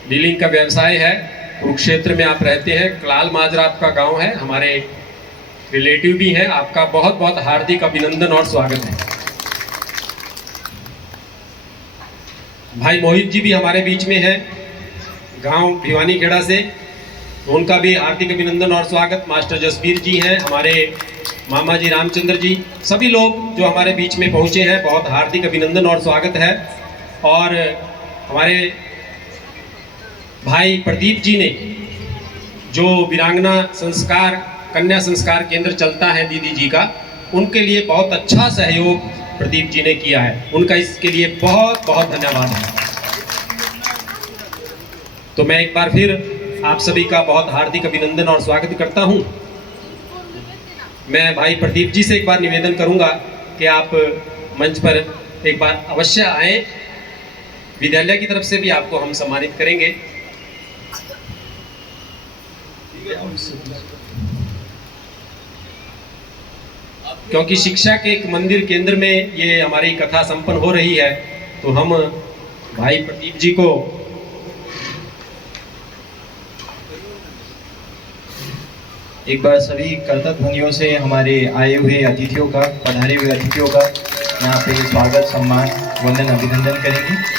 डीलिंग का व्यवसाय है, कुरुक्षेत्र में आप रहते हैं, कलाल माजरा आपका गांव है, हमारे रिलेटिव भी हैं। आपका बहुत बहुत हार्दिक अभिनंदन और स्वागत है। भाई मोहित जी भी हमारे बीच में हैं, गांव भिवानी खेड़ा से, तो उनका भी हार्दिक अभिनंदन और स्वागत। मास्टर जसबीर जी हैं, हमारे मामा जी रामचंद्र जी, सभी लोग जो हमारे बीच में पहुंचे हैं, बहुत हार्दिक अभिनंदन और स्वागत है। और हमारे भाई प्रदीप जी ने जो वीरांगना संस्कार, कन्या संस्कार केंद्र चलता है दीदी जी का, उनके लिए बहुत अच्छा सहयोग प्रदीप जी ने किया है, उनका इसके लिए बहुत बहुत धन्यवाद है। तो मैं एक बार फिर आप सभी का बहुत हार्दिक अभिनंदन और स्वागत करता हूं। मैं भाई प्रदीप जी से एक बार निवेदन करूंगा कि आप मंच पर एक बार अवश्य आए। विद्यालय की तरफ से भी आपको हम सम्मानित करेंगे। क्योंकि शिक्षा के एक मंदिर केंद्र में ये हमारी कथा संपन्न हो रही है, तो हम भाई प्रदीप जी को एक बार सभी करतब ध्वनियों से हमारे आए हुए अतिथियों का, पधारे हुए अतिथियों का यहाँ पे स्वागत, सम्मान, वंदन, अभिनंदन करेंगे।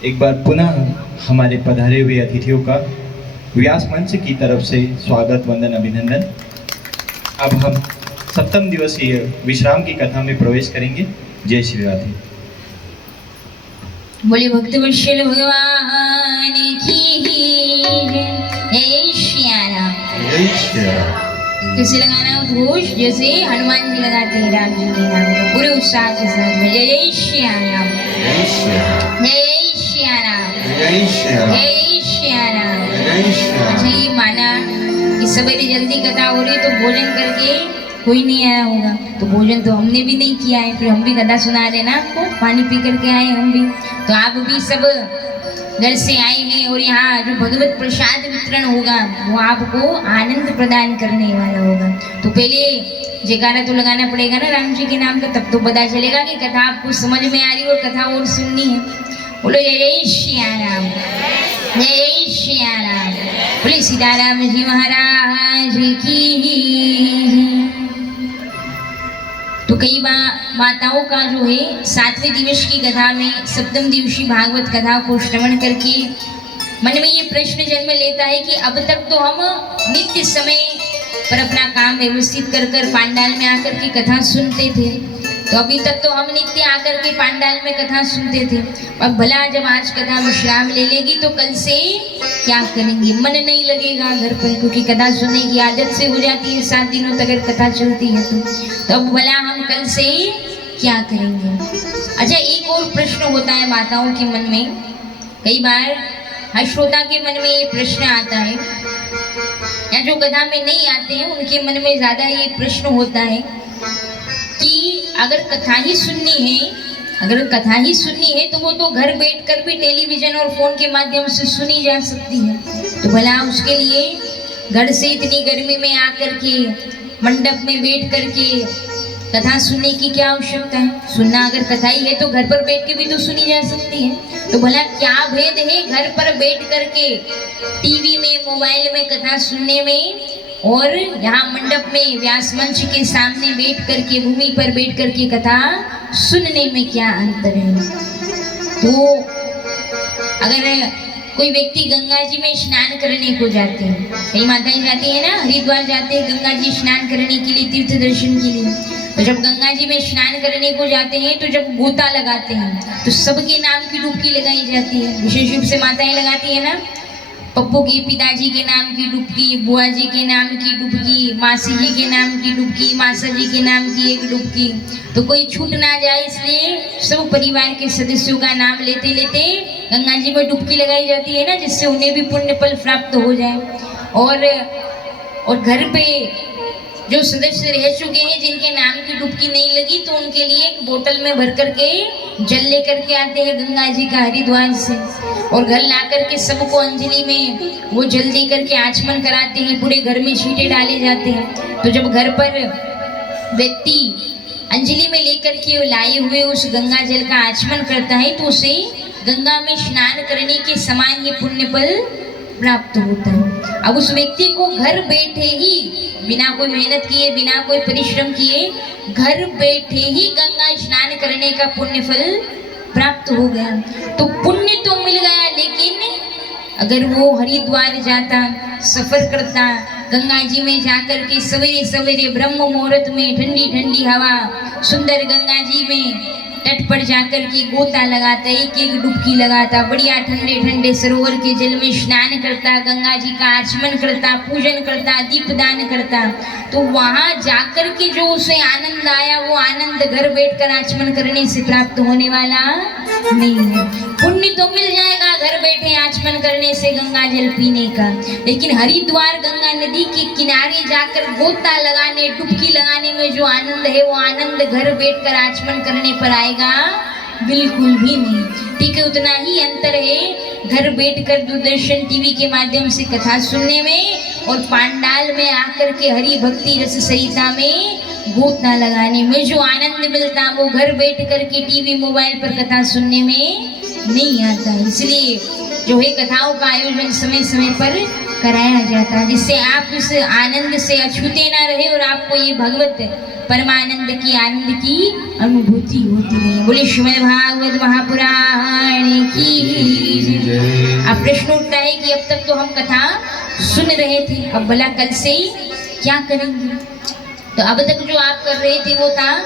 एक बार पुनः हमारे पधारे हुए अतिथियों का व्यास मंच की तरफ से स्वागत, वंदन, अभिनंदन। अब हम सप्तम दिवसीय विश्राम की कथा में प्रवेश करेंगे। जय श्री राधे। बोले भक्तवत्सल भगवान की जय श्री राम। कैसे लगाना उद्घोष? जैसे हनुमान जी लगाते हैं राम जी के नाम का, पूरे उत्साह के साथ में जय श्री राम, जय श्री राम, जय श्री राम। जी माना कि सवेरे जल्दी कथा हो रही तो भोजन करके कोई नहीं आया होगा, तो भोजन तो हमने भी नहीं किया है, फिर हम भी कथा सुना रहे ना आपको, पानी पी करके आए हम भी। तो आप भी सब घर से आए हैं और यहाँ जो भगवत प्रसाद वितरण होगा वो आपको आनंद प्रदान करने वाला होगा। तो पहले जयकारा तो लगाना पड़ेगा ना राम जी के नाम का, तब तो पता चलेगा कि कथा आपको समझ में आ रही है और कथा और सुननी है। बोलो जय श्री राम, जय श्री राम। बोले सीताराम जी महाराज की। तो कई माताओं का जो है 7वें दिवस की कथा में सप्तम दिवसीय भागवत कथा को श्रवण करके मन में ये प्रश्न जन्म लेता है कि अब तक तो हम नित्य समय पर अपना काम व्यवस्थित कर कर पांडाल में आकर के कथा सुनते थे, तो अभी तक तो हम नित्य आकर के पांडाल में कथा सुनते थे। अब भला जब आज कथा विश्राम ले लेगी तो कल से क्या करेंगे? मन नहीं लगेगा घर पर, क्योंकि कथा सुनने की आदत से हो जाती है 7 दिनों तक अगर कथा चलती है तो अब भला हम कल से क्या करेंगे? अच्छा, एक और प्रश्न होता है माताओं के मन में, कई बार हर श्रोता के मन में ये प्रश्न आता है, या जो कथा में नहीं आते हैं उनके मन में ज्यादा ये प्रश्न होता है कि अगर कथा ही सुननी है तो वो तो घर बैठकर भी टेलीविजन और फोन के माध्यम से सुनी जा सकती है, तो भला उसके लिए घर से इतनी गर्मी में आकर के मंडप में बैठ करके कथा सुनने की क्या आवश्यकता है? सुनना अगर कथा ही है तो घर पर बैठ के भी तो सुनी जा सकती है, तो भला क्या भेद है घर पर बैठ करके टीवी में मोबाइल में कथा सुनने में और यहाँ मंडप में व्यास मंच के सामने बैठ करके भूमि पर बैठ करके कथा सुनने में क्या अंतर है? तो अगर कोई व्यक्ति गंगा जी में स्नान करने को जाते हैं, कई माताएं जाती है ना, हरिद्वार जाते हैं गंगा जी स्नान करने के लिए, तीर्थ दर्शन के लिए, तो जब गंगा जी में स्नान करने को जाते हैं तो जब गोता लगाते हैं तो सबके नाम की डुबकी लगाई जाती है, विशेष रूप से माताएं लगाती है ना, पप्पू के पिताजी के नाम की डुबकी, बुआ जी के नाम की डुबकी, मासी जी के नाम की डुबकी, मासा जी के नाम की एक डुबकी, तो कोई छूट ना जाए इसलिए सब परिवार के सदस्यों का नाम लेते लेते गंगा जी में डुबकी लगाई जाती है ना, जिससे उन्हें भी पुण्य फल प्राप्त हो जाए। और घर पे जो सदस्य रह चुके हैं जिनके नाम की डुबकी नहीं लगी तो उनके लिए एक बोतल में भर करके जल लेकर के आते हैं गंगा जी का हरिद्वार से, और घर ला करके सबको अंजलि में वो जल दे करके आचमन कराते हैं, पूरे घर में छींटे डाले जाते हैं। तो जब घर पर व्यक्ति अंजलि में लेकर के लाए हुए उस गंगा जल का आचमन करता है तो उसे गंगा में स्नान करने के समान ये पुण्य फल प्राप्त होता है। अब उस व्यक्ति को घर बैठे ही, बिना कोई मेहनत किए, बिना कोई परिश्रम किए, घर बैठे ही गंगा स्नान करने का पुण्य फल प्राप्त हो गया। तो पुण्य तो मिल गया, लेकिन अगर वो हरिद्वार जाता, सफर करता, गंगा जी में जाकर के सवेरे सवेरे ब्रह्म मुहूर्त में ठंडी ठंडी हवा, सुंदर गंगा जी में तट पर जाकर के गोता लगाता, एक एक डुबकी लगाता, बढ़िया ठंडे ठंडे सरोवर के जल में स्नान करता, गंगा जी का आचमन करता, पूजन करता, दीपदान करता, तो वहां जाकर के जो उसे आनंद आया वो आनंद घर बैठकर आचमन करने से प्राप्त होने वाला नहीं है। पुण्य तो मिल जाएगा घर बैठे आचमन करने से गंगा जल पीने का, लेकिन हरिद्वार गंगा नदी के किनारे जाकर गोता लगाने, डुबकी लगाने में जो आनंद है वो आनंद घर बैठकर आचमन करने पर आएगा बिल्कुल भी नहीं। ठीक है, उतना ही अंतर है घर बैठकर दूरदर्शन टीवी के माध्यम से कथा सुनने में और पांडाल में आकर के हरि भक्ति रस संहिता में गोता लगाने में जो आनंद मिलता वो घर बैठ करके टीवी मोबाइल पर कथा सुनने में नहीं आता। इसलिए जो है कथाओं का आयोजन समय समय पर कराया जाता है, जिससे आप उस आनंद से अछूते ना रहे और आपको ये भगवत परमानंद की आनंद की अनुभूति होती है। बोले श्रीमद् भागवत महापुराण की। अब प्रश्न उठता है कि अब तक तो हम कथा सुन रहे थे, अब भला कल से क्या करेंगे? तो अब तक जो आप कर रहे थे वो था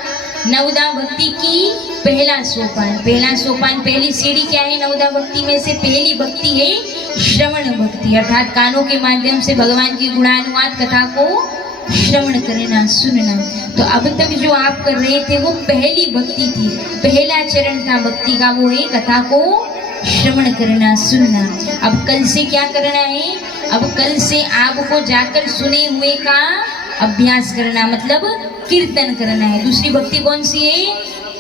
नवदा भक्ति की पहला सोपान। पहला सोपान, पहली सीढ़ी क्या है नवदा भक्ति में से? पहली भक्ति है श्रवण भक्ति, अर्थात कानों के माध्यम से भगवान की गुणानुवाद कथा को श्रवण करना, सुनना। तो अब तक जो आप कर रहे थे वो पहली भक्ति थी, पहला चरण था भक्ति का, वो है कथा को श्रवण करना, सुनना। अब कल से क्या करना है? अब कल से आपको जाकर सुने हुए का अभ्यास करना, मतलब कीर्तन करना है। दूसरी भक्ति कौन सी है?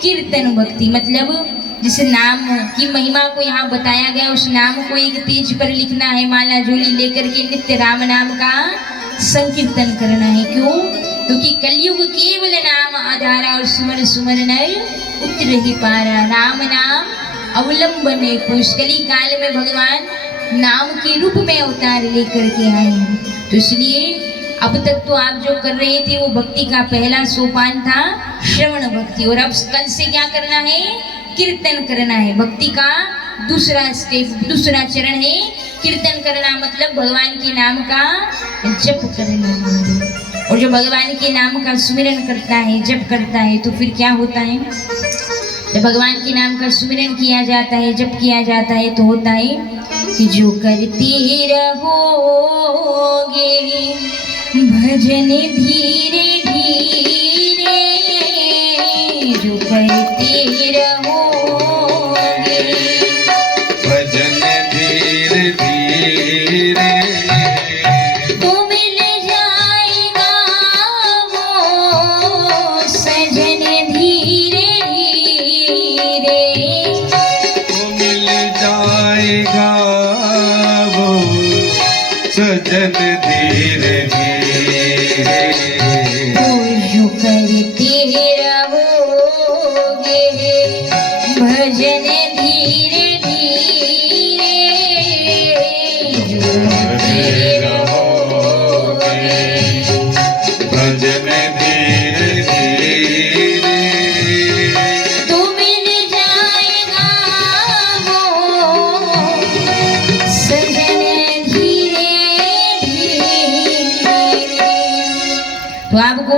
कीर्तन भक्ति, मतलब जिस नाम की महिमा को यहाँ बताया गया उस नाम को एक पेज पर लिखना है, माला झोली लेकर के नित्य राम नाम का संकीर्तन करना है। क्यों? क्योंकि कलयुग केवल नाम आधारा और सुमर सुमर नर उतर ही पारा। राम नाम अवलंबन है, पुरुष कली काल में भगवान नाम के रूप में अवतार लेकर के आए हैं। तो इसलिए अब तक तो आप जो कर रहे थे वो भक्ति का पहला सोपान था श्रवण भक्ति, और अब कल से क्या करना है? कीर्तन करना है। भक्ति का दूसरा स्टेप, दूसरा चरण है कीर्तन करना, मतलब भगवान के नाम का जप करना। और जो भगवान के नाम का सुमिरन करता है, जप करता है, तो फिर क्या होता है? जब भगवान के नाम का सुमिरन किया जाता है, जप किया जाता है, तो होता है कि जो करते रहोगे भजन धीरे धीरे, जो करते रहोगे भजन धीरे धीरे, तो मिल जाएगा वो सजन धीरे धीरे, तो मिल जाएगा वो सजन धीरे धीरे। तो जो करते रहोगे भजन धीरे धीरे, जो करते रहोगे भजन धीरे धीरे, तो मिल जाएगा वो सजन धीरे धीरे। तो आपको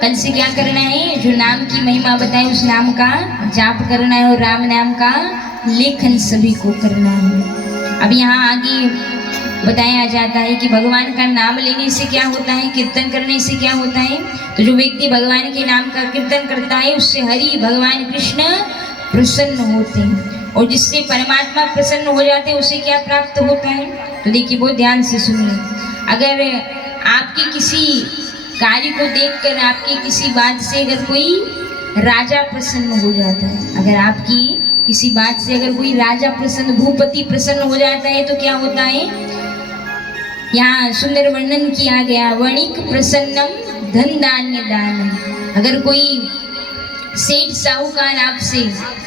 कल से क्या करना है? जो नाम की महिमा बताए उस नाम का जाप करना है, और राम नाम का लेखन सभी को करना है। अब यहाँ आगे बताया जाता है कि भगवान का नाम लेने से क्या होता है, कीर्तन करने से क्या होता है। तो जो व्यक्ति भगवान के नाम का कीर्तन करता है उससे हरि भगवान कृष्ण प्रसन्न होते हैं, और जिससे परमात्मा प्रसन्न हो जाते हैं उसे क्या प्राप्त होता है? तो देखिए बहुत ध्यान से सुनिए। अगर आपके किसी कार्य को देखकर, आपकी किसी बात से अगर कोई राजा प्रसन्न हो जाता है, अगर आपकी किसी बात से अगर कोई राजा प्रसन्न, भूपति प्रसन्न हो जाता है, तो क्या होता है? यहाँ सुंदर वर्णन किया गया, वणिक प्रसन्नम धन धान्य दानम। अगर कोई सेठ साहूकार आपसे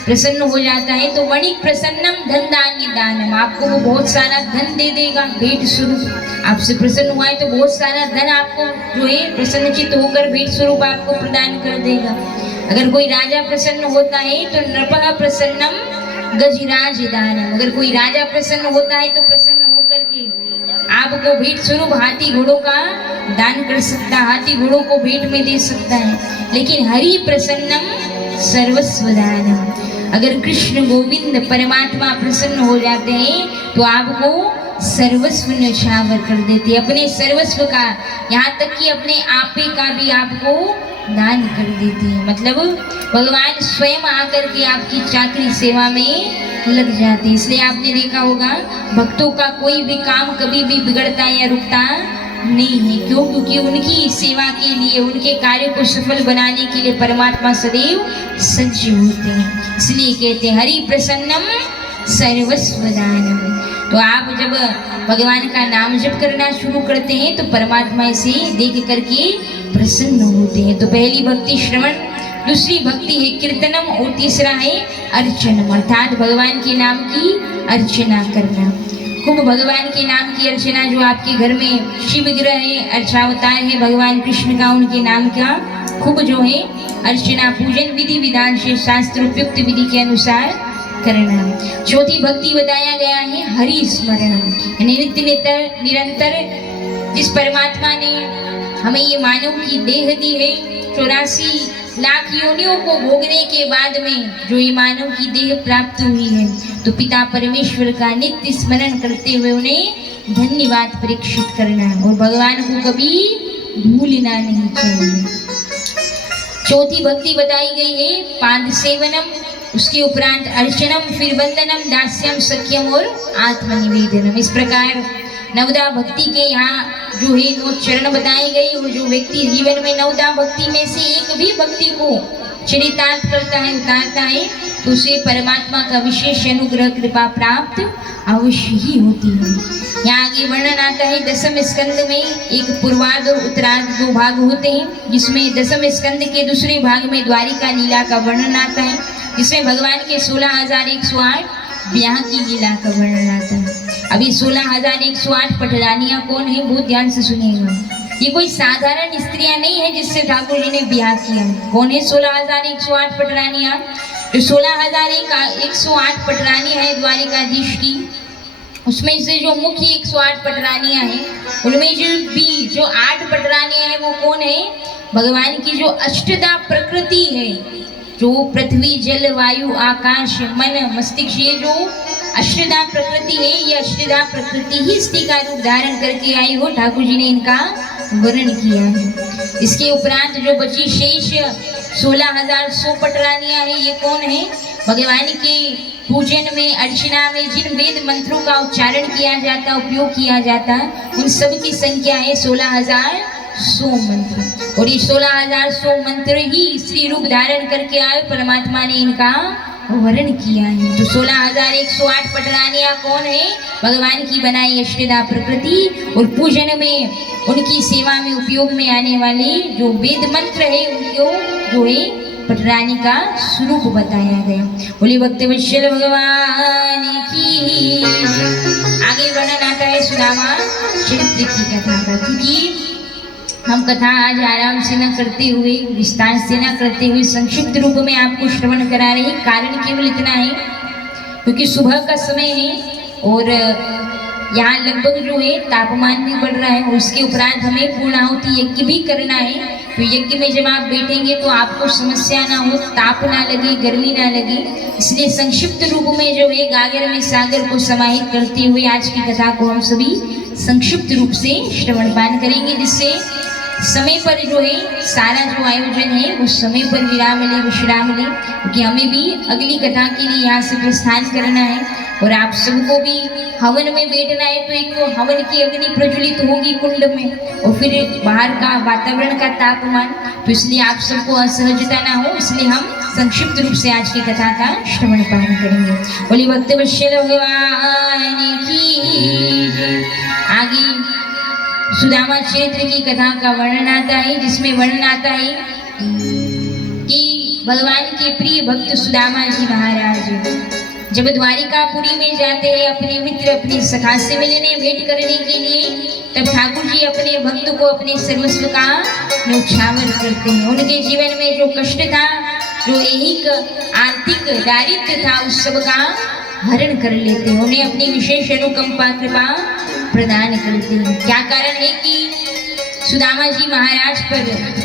प्रसन्न हो जाता है तो वणिक प्रसन्नम धन धान्य दानम, आपको वो बहुत सारा धन दे देगा भेंट स्वरूप। आपसे प्रसन्न हुआ है तो बहुत सारा धन आपको जो है प्रसन्नचित होकर भेंट स्वरूप आपको प्रदान कर देगा। अगर कोई राजा प्रसन्न होता है तो नृपः प्रसन्नम गजराज दानम, अगर कोई राजा प्रसन्न होता है तो प्रसन्न होकर के आपको भेंट स्वरूप हाथी घोड़ों का दान कर सकता है, हाथी घोड़ों को भेंट में दे सकता है। लेकिन हरि प्रसन्नम सर्वस्व दानम, अगर कृष्ण गोविंद परमात्मा प्रसन्न हो जाते हैं तो आपको सर्वस्व न्यौछावर कर देते, अपने सर्वस्व का, यहाँ तक कि अपने आपे का भी आपको दान कर देते हैं। मतलब भगवान स्वयं आकर के आपकी चाकरी सेवा में लग जाते हैं। इसलिए आपने देखा होगा भक्तों का कोई भी काम कभी भी बिगड़ता या रुकता नहीं है। क्यों? क्योंकि उनकी सेवा के लिए, उनके कार्य को सफल बनाने के लिए परमात्मा सदैव सज्ज होते हैं। इसलिए कहते हैं हरि प्रसन्नम सर्वस्व दानम। तो आप जब भगवान का नाम जप करना शुरू करते हैं तो परमात्मा इसे देख करके प्रसन्न होते हैं। तो पहली भक्ति श्रवण, दूसरी भक्ति है कीर्तनम, और तीसरा है अर्चनम, अर्थात भगवान के नाम की अर्चना करना। खूब भगवान के नाम की अर्चना, जो आपके घर में शिव विग्रह है, अर्चावतार है भगवान कृष्ण का, उनके नाम का खूब जो है अर्चना पूजन विधि विधान से शास्त्र उपयुक्त विधि के अनुसार करना। चौथी भक्ति बताया गया है हरि स्मरण, नित्य निरंतर जिस परमात्मा ने हमें ये मानव की देह दी है, 84 लाख योनियों को भोगने के बाद में जो ये मानव की देह प्राप्त हुई है, तो पिता परमेश्वर का नित्य स्मरण करते हुए उन्हें धन्यवाद प्रेषित करना और भगवान को कभी भूलना नहीं चाहिए। चौथी भक्ति बताई गई है पाद सेवनम, उसके उपरांत अर्चनम, फिर वंदनम, दास्यम, सख्यम और आत्मनिवेदनम। इस प्रकार नवदा भक्ति के यहाँ जो है 9 चरण बताए गए, और जो व्यक्ति जीवन में नवदा भक्ति में से एक भी भक्ति को चरितार्थ करता है, उतारता है, तो उसे परमात्मा का विशेष अनुग्रह कृपा प्राप्त अवश्य ही होती है। यहाँ आगे वर्णन आता है दसम स्कंद में एक पूर्वार्ध और उत्तरार्ध 2 भाग होते हैं, जिसमें दसम स्कंद के दूसरे भाग में द्वारिका लीला का वर्णन आता है, जिसमें भगवान के 16,108 ब्याह की लीला का वर्णन आता है। अभी 16,108 पटरानियाँ कौन है, बहुत ध्यान से सुनिएगा। ये कोई साधारण स्त्रियां नहीं है जिससे ठाकुर जी ने ब्याह किया। कौन है 16,108 पटरानियां? जो 16,108 पटरानी है द्वारिकाधीश की, उसमें से जो मुख्य 108 पटरानियां हैं, उनमें जो 8 पटरानियां हैं वो कौन है? भगवान की जो अष्टधा प्रकृति है, जो पृथ्वी जल वायु आकाश मन मस्तिष्क, ये जो अष्टधा प्रकृति है, ये अष्टधा प्रकृति ही स्त्री का रूप धारण करके आई हो। ठाकुर जी ने इनका वर्णन किया है। इसके उपरांत जो बची शेष 16,100 पटरानियां हैं, ये कौन है? भगवान के पूजन में अर्चना में जिन वेद मंत्रों का उच्चारण किया जाता, उपयोग किया जाता, उन सब की संख्या है 16,100 मंत्र। और ये 16,100 मंत्र ही स्त्री रूप धारण करके आए, परमात्मा ने इनका वर्णन किया है। तो 16,108 पटरानियां कौन है? भगवान की बनाई अष्टधा प्रकृति, और पूजन में उनकी सेवा में उपयोग में आने वाले जो वेद मंत्र है, उनको जो है पटरानी का स्वरूप बताया गया। बोले भक्तवत्सल भगवान की। आगे वर्णन आता है सुदामा चरित्र की कथा का, क्योंकि हम कथा आज आराम से न करते हुए, विस्तार से न करते हुए, संक्षिप्त रूप में आपको श्रवण करा रहे हैं। कारण केवल इतना है क्योंकि सुबह का समय है और यहाँ लगभग जो है तापमान भी बढ़ रहा है, और उसके उपरांत हमें पूर्णाहुति यज्ञ भी करना है। तो यज्ञ में जब आप बैठेंगे तो आपको समस्या ना हो, ताप ना लगे, गर्मी ना लगे, इसलिए संक्षिप्त रूप में जो है गागर में सागर को समाहित करते हुए आज की कथा को हम सभी संक्षिप्त रूप से श्रवण पान करेंगे, जिससे समय पर जो है सारा जो आयोजन है उस समय पर विश्राम ले, क्योंकि हमें भी अगली कथा के लिए यहाँ से प्रस्थान करना है और आप सबको भी हवन में बैठना है। तो एक तो हवन की अग्नि प्रज्वलित होगी कुंड में, और फिर बाहर का वातावरण का तापमान, तो इसलिए आप सबको असहजता ना हो, इसलिए हम संक्षिप्त रूप से आज की कथा का श्रवण पान करेंगे। बोली भक्तवत्सल भगवान की। आगे सुदामा चरित्र की कथा का वर्णन आता है, जिसमें वर्णन आता है कि भगवान के प्रिय भक्त सुदामा जी महाराज जब द्वारिकापुरी में जाते हैं अपने मित्र अपने सखा से मिलने भेंट करने के लिए, तब ठाकुर जी अपने भक्त को अपने सर्वस्व का न्योछावर करते हैं। उनके जीवन में जो कष्ट था, जो एक आर्थिक दारिद्र्य था, उस सब का हरण कर लेते हैं, उन्हें अपनी विशेष अनुकंपा कृपा प्रदान करते हैं। क्या कारण है कि सुदामा जी महाराज पर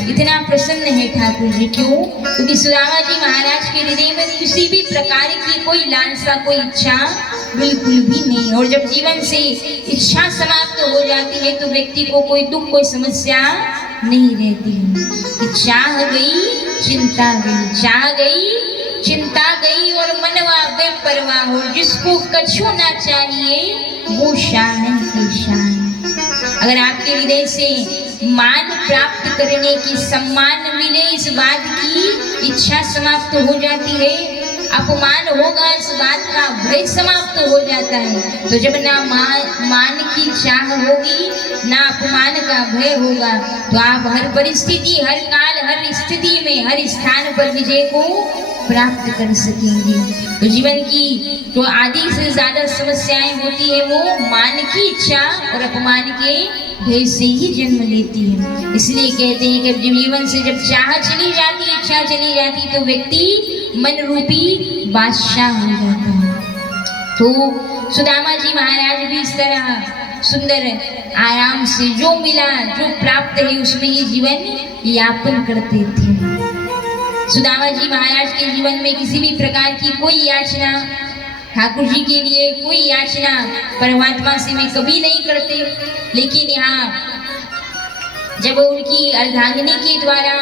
इतना प्रसन्न है ठाकुर जी? क्यों? क्योंकि सुदामा जी महाराज के हृदय में किसी भी प्रकार की कोई लालसा, कोई इच्छा बिल्कुल भी नहीं। और जब जीवन से इच्छा समाप्त हो जाती है तो व्यक्ति को कोई दुख, कोई समस्या नहीं रहती है। चाह गई चिंता गई, चाह गई चिंता गई, और मनवा बेपरवाह हो। जिसको कछु ना चाहिए वो शान की शान। अगर आपके हृदय से मान प्राप्त करने की, सम्मान मिले, इस बात की इच्छा समाप्त हो जाती है, अपमान होगा इस बात का भय समाप्त हो जाता है। तो जब ना मान की चाह होगी, ना अपमान का भय होगा, तो आप हर परिस्थिति, हर काल, हर स्थिति में, हर स्थान पर विजय को प्राप्त कर सकेंगे। तो जीवन की जो आदि से ज्यादा समस्याएं होती है वो मान की इच्छा और अपमान के भय से ही जन्म लेती है। इसलिए कहते हैं कि जीवन से जब चाह चली जाती, इच्छा चली जाती, तो व्यक्ति मन रूपी बादशाह हो जाता है। तो सुदामा जी महाराज भी इस तरह सुंदर आराम से जो मिला, जो प्राप्त है, उसमें ही जीवन यापन करते थे। सुदामा जी महाराज के जीवन में किसी भी प्रकार की कोई याचना, ठाकुर जी के लिए कोई याचना परमात्मा से वे कभी नहीं करते। लेकिन यहाँ जब उनकी अर्धांगिनी के द्वारा,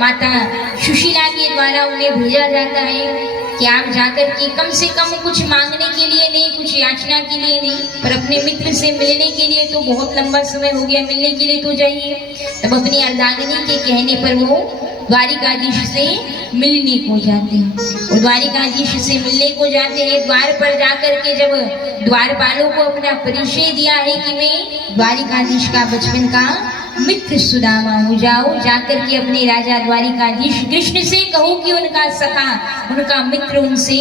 माता सुशीला के द्वारा उन्हें भेजा जाता है कि आप जाकर के कम से कम कुछ मांगने के लिए नहीं, कुछ याचना के लिए नहीं, पर अपने मित्र से मिलने के लिए, तो बहुत लंबा समय हो गया, मिलने के लिए तो जाइए। तब अपनी अर्धांगिनी के कहने पर वो द्वारिकाधीश से मिलने को जाते हैं। और द्वारिकाधीश से मिलने को जाते हैं। द्वार पर जाकर के जब द्वारपालों को अपना परिचय दिया है कि मैं द्वारिकाधीश का बचपन का मित्र सुदामा हो, जाओ जाकर के अपने राजा द्वारिकाधीश कृष्ण से कहो कि उनका सखा, उनका मित्र उनसे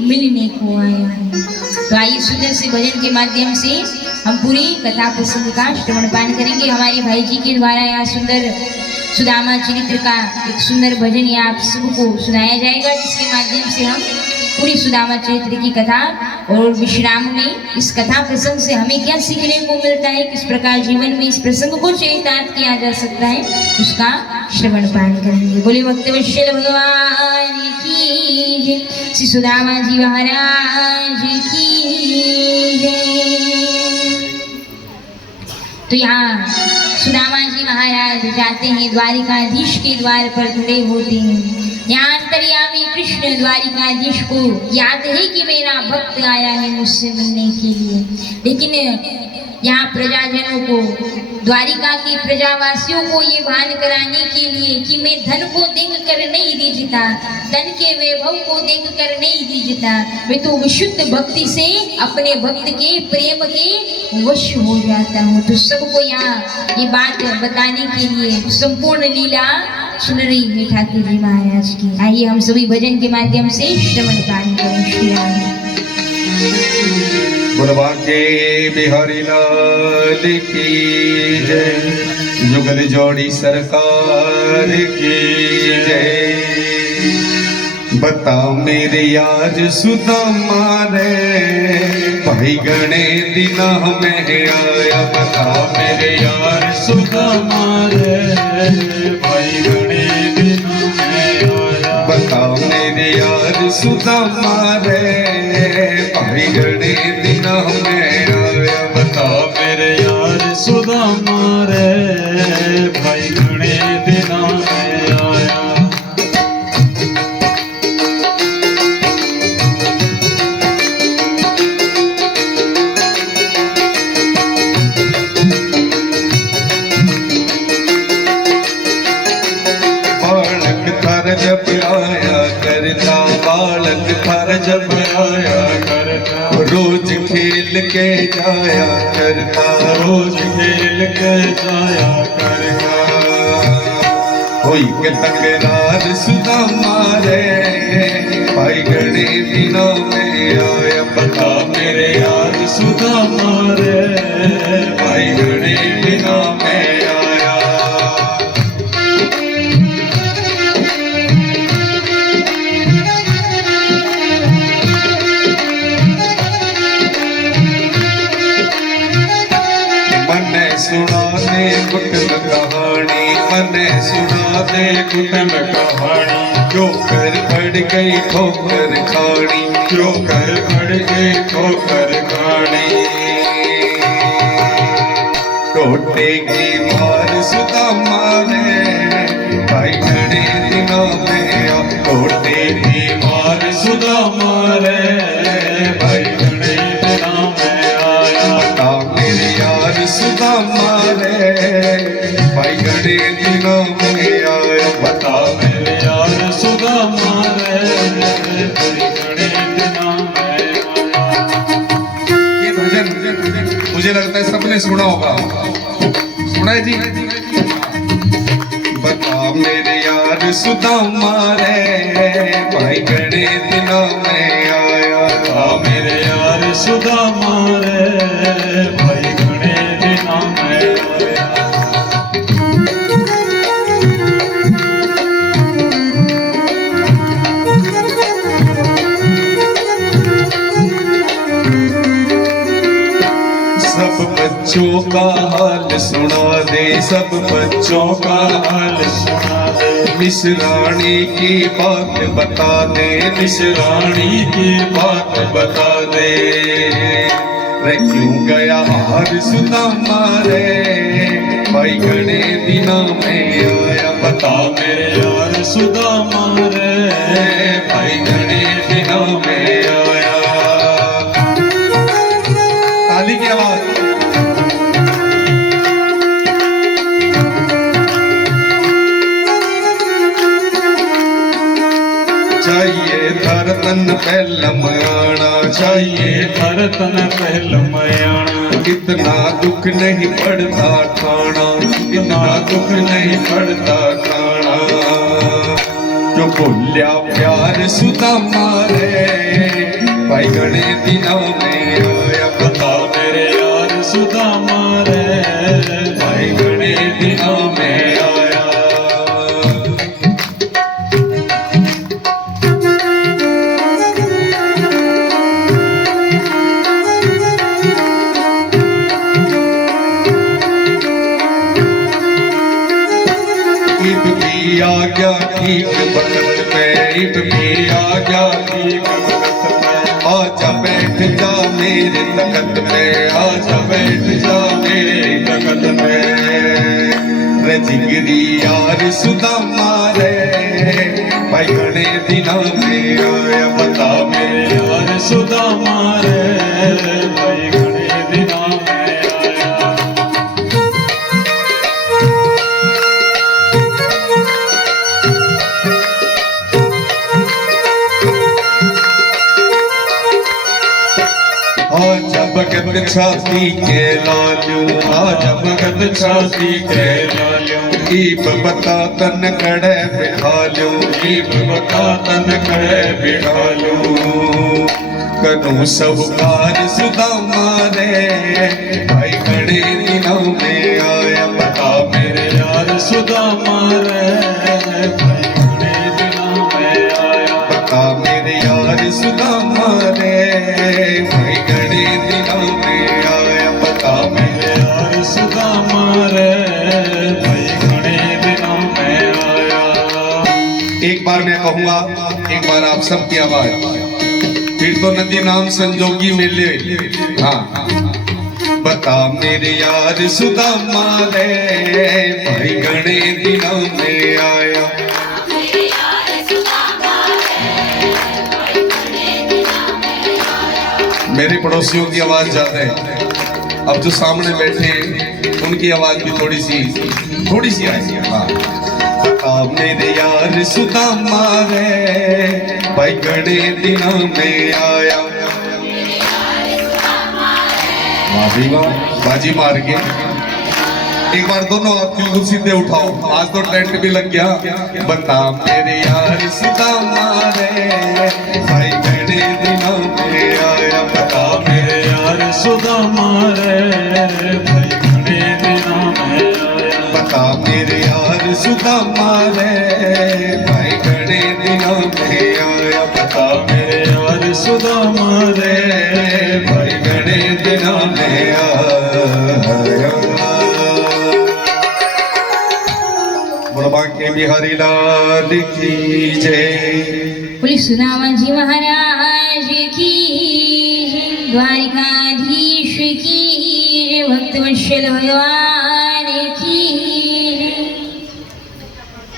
मिलने को आया है। तो आइए सुंदर से भजन के माध्यम से हम पूरी कथा प्रसंग का श्रवण पान करेंगे। हमारे भाई जी के द्वारा यहाँ सुंदर सुदामा चरित्र का एक सुंदर भजन यहाँ आप सबको सुनाया जाएगा, जिसके माध्यम से हम पूरी सुदामा चरित्र की कथा और विश्राम में इस कथा प्रसंग से हमें क्या सीखने को मिलता है, किस प्रकार जीवन में इस प्रसंग को चरितार्थ किया जा सकता है, उसका श्रवण पान करेंगे। बोले भक्तवत्सल भगवान की जय, श्री सुदामा जी महाराज की जय। तो यहाँ सुदामा जी महाराज जाते हैं, द्वारिकाधीश के द्वार पर खड़े होते हैं। यहाँ अंतर्यामी कृष्ण द्वारिकाधीश को याद है कि मेरा भक्त आया है मुझसे मिलने के लिए, लेकिन यहाँ प्रजाजनों को, द्वारिका के प्रजावासियों को ये भान कराने के लिए कि मैं धन को देख कर नहीं दीजता, धन के वैभव को देख कर नहीं दीजता, मैं तो विशुद्ध भक्ति से अपने भक्त के प्रेम के वश हो जाता हूँ। तो सबको यहाँ ये बात बताने के लिए संपूर्ण लीला सुन रही है ठाकुर जी महाराज की। आइए हम सभी भजन के माध्यम से श्रवण पान करें। श्री राम बोलवा के बिहारी लाल की जय, जुगल जोड़ी सरकार की जय। बता मेरे यार सुदामा रे, भाई गणे दिन में आया। बता मेरे यार सुदामा रे, भाई गणे दिन में आया। बता मेरे यार सुदामा रे, भाई गणे दिन में आया। बता मेरे यार सुदामा रे, भाई गणे दिन में आया। जब आया करता, बालक था जब आया करता, रोज खेल के जाया करता, रोज खेल के जाया करता। होई के तकरार सुदामा रे, भाई गणे दिनों में आया। बता मेरे यार सुदामा रे, भाई गणे दिनों में आया। सुना दे कुटुंब कहानी, मने सुना दे कुटुंब कहानी। क्यों कर पड़ गई ठोकर खानी, क्यों कर पड़ गई ठोकर खानी। टोटे की मार सुदामा रे, भाई गणे दिनों में आ। टोटे की मार सुदामा रे, भाई गणे दिनों में आया। बता मेरे यार सुदामा रे, भाई गणे दिनों में आया। बता मेरे यार सुदामा रे, भाई गणे दिनों में आया। ये भजन मुझे लगता है सबने सुना होगा, सुना है जी? बता मेरे यार सुदामा रे, भाई गणे दिनों में आया। बता मेरे यार सुदामा रे, भाई गणे दिनों में आया। सब बच्चों का हाल सुना दे, सब बच्चों का हाल सुना दे। मिसरानी की बात बता दे, मिसरानी की बात बता दे। रे क्यों गया हार सुदामा रे, भाई गणे दिनों में आया। बता मेरे यार सुदामा रे, भाई गणे दिनों में आया। ताली की आवाज। चाहिए धरतन पहलम आना, चाहिए धरतन पहलम आना। कितना दुख नहीं पड़ता खाना, कितना दुख नहीं पड़ता खाना। जो बोलिया प्यार सुदामा रे, भाई गणे दिनों में आया। बता मेरे यार ठीक वक्त में, ईद भी आ गया ठीक वक्त में। आजा बैठ जा मेरे तखत में, आजा बैठ जा मेरे तखत में। रे जिगरी यार सुदामा रे, भाई घणे दिनों में आया बता मेरे यार सुदामा रे, भाई घणे दिनों में आया। आजा भगत छाती के लालू, आजा भगत छाती के लालू। ईब बता तन कड़े बिठालू, ईब बता तन कड़े बिठालू। कनू सहुकार सुदामा रे, भाई घणे दिनों में आया बता मेरे यार सुदामा रे, भाई घणे दिनों में आया बता मेरे यार सुदामा रे, भाई घणे दिनों में आया बता मेरे यार सुदामा रे, भाई घणे दिनों में आया। एक बार मैं कहूँगा, एक बार आप सबकी आवाज, फिर तो नदी नाम संजोगी मिले। हाँ, बता मेरे यार सुदामा रे, भाई घणे दिनों में आया। मेरे पड़ोसियों की आवाज ज्यादा है, अब जो सामने बैठे हैं उनकी आवाज भी थोड़ी सी आई। हाँ, बता मेरे यार सुदामा रे, भाई घणे दिनों में आया। वाह वाह, बाजी मार के एक बार दोनों हाथ बिल्कुल सीधे उठाओ, आज तो टेंट भी लग गया। बता मेरे यार सुदामा रे, भाई घणे दिनों में आया। बता मेरे यार सुदामा रे, भाई घणे दिनों में आया। बता मेरे यार सुदामा रे, भाई घणे दिनों में आया। बता मेरे यार सुदामा रे, भाई घणे दिनों में आया। बांके बिहारी लाल की जय। बोले सुदामा जी महाराज की, द्वारिकाधीश की, भक्तवत्सल भगवान की।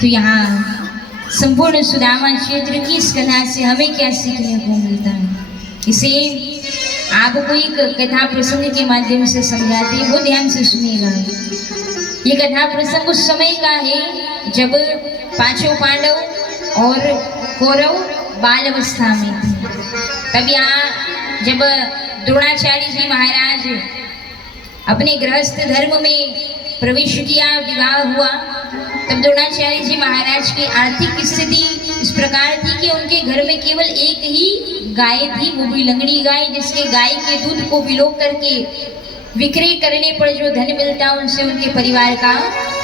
तो यहाँ संपूर्ण सुदामा क्षेत्र की इस कथा से हमें क्या सीखने को मिलता है, इसे आपको एक कथा प्रसंग के माध्यम से समझाते हैं, वो ध्यान से सुनिएगा। ये कथा प्रसंग उस समय का है जब पांचों पांडव और कौरव बाल अवस्था में थे। तब यहाँ जब द्रोणाचार्य जी महाराज अपने गृहस्थ धर्म में प्रवेश किया, विवाह हुआ, तब द्रोणाचार्य जी महाराज की आर्थिक स्थिति इस प्रकार थी कि उनके घर में केवल एक ही गाय थी, वो भी लंगड़ी गाय, जिसके गाय के दूध को बिलो करके विक्रय करने पर जो धन मिलता उनसे उनके परिवार का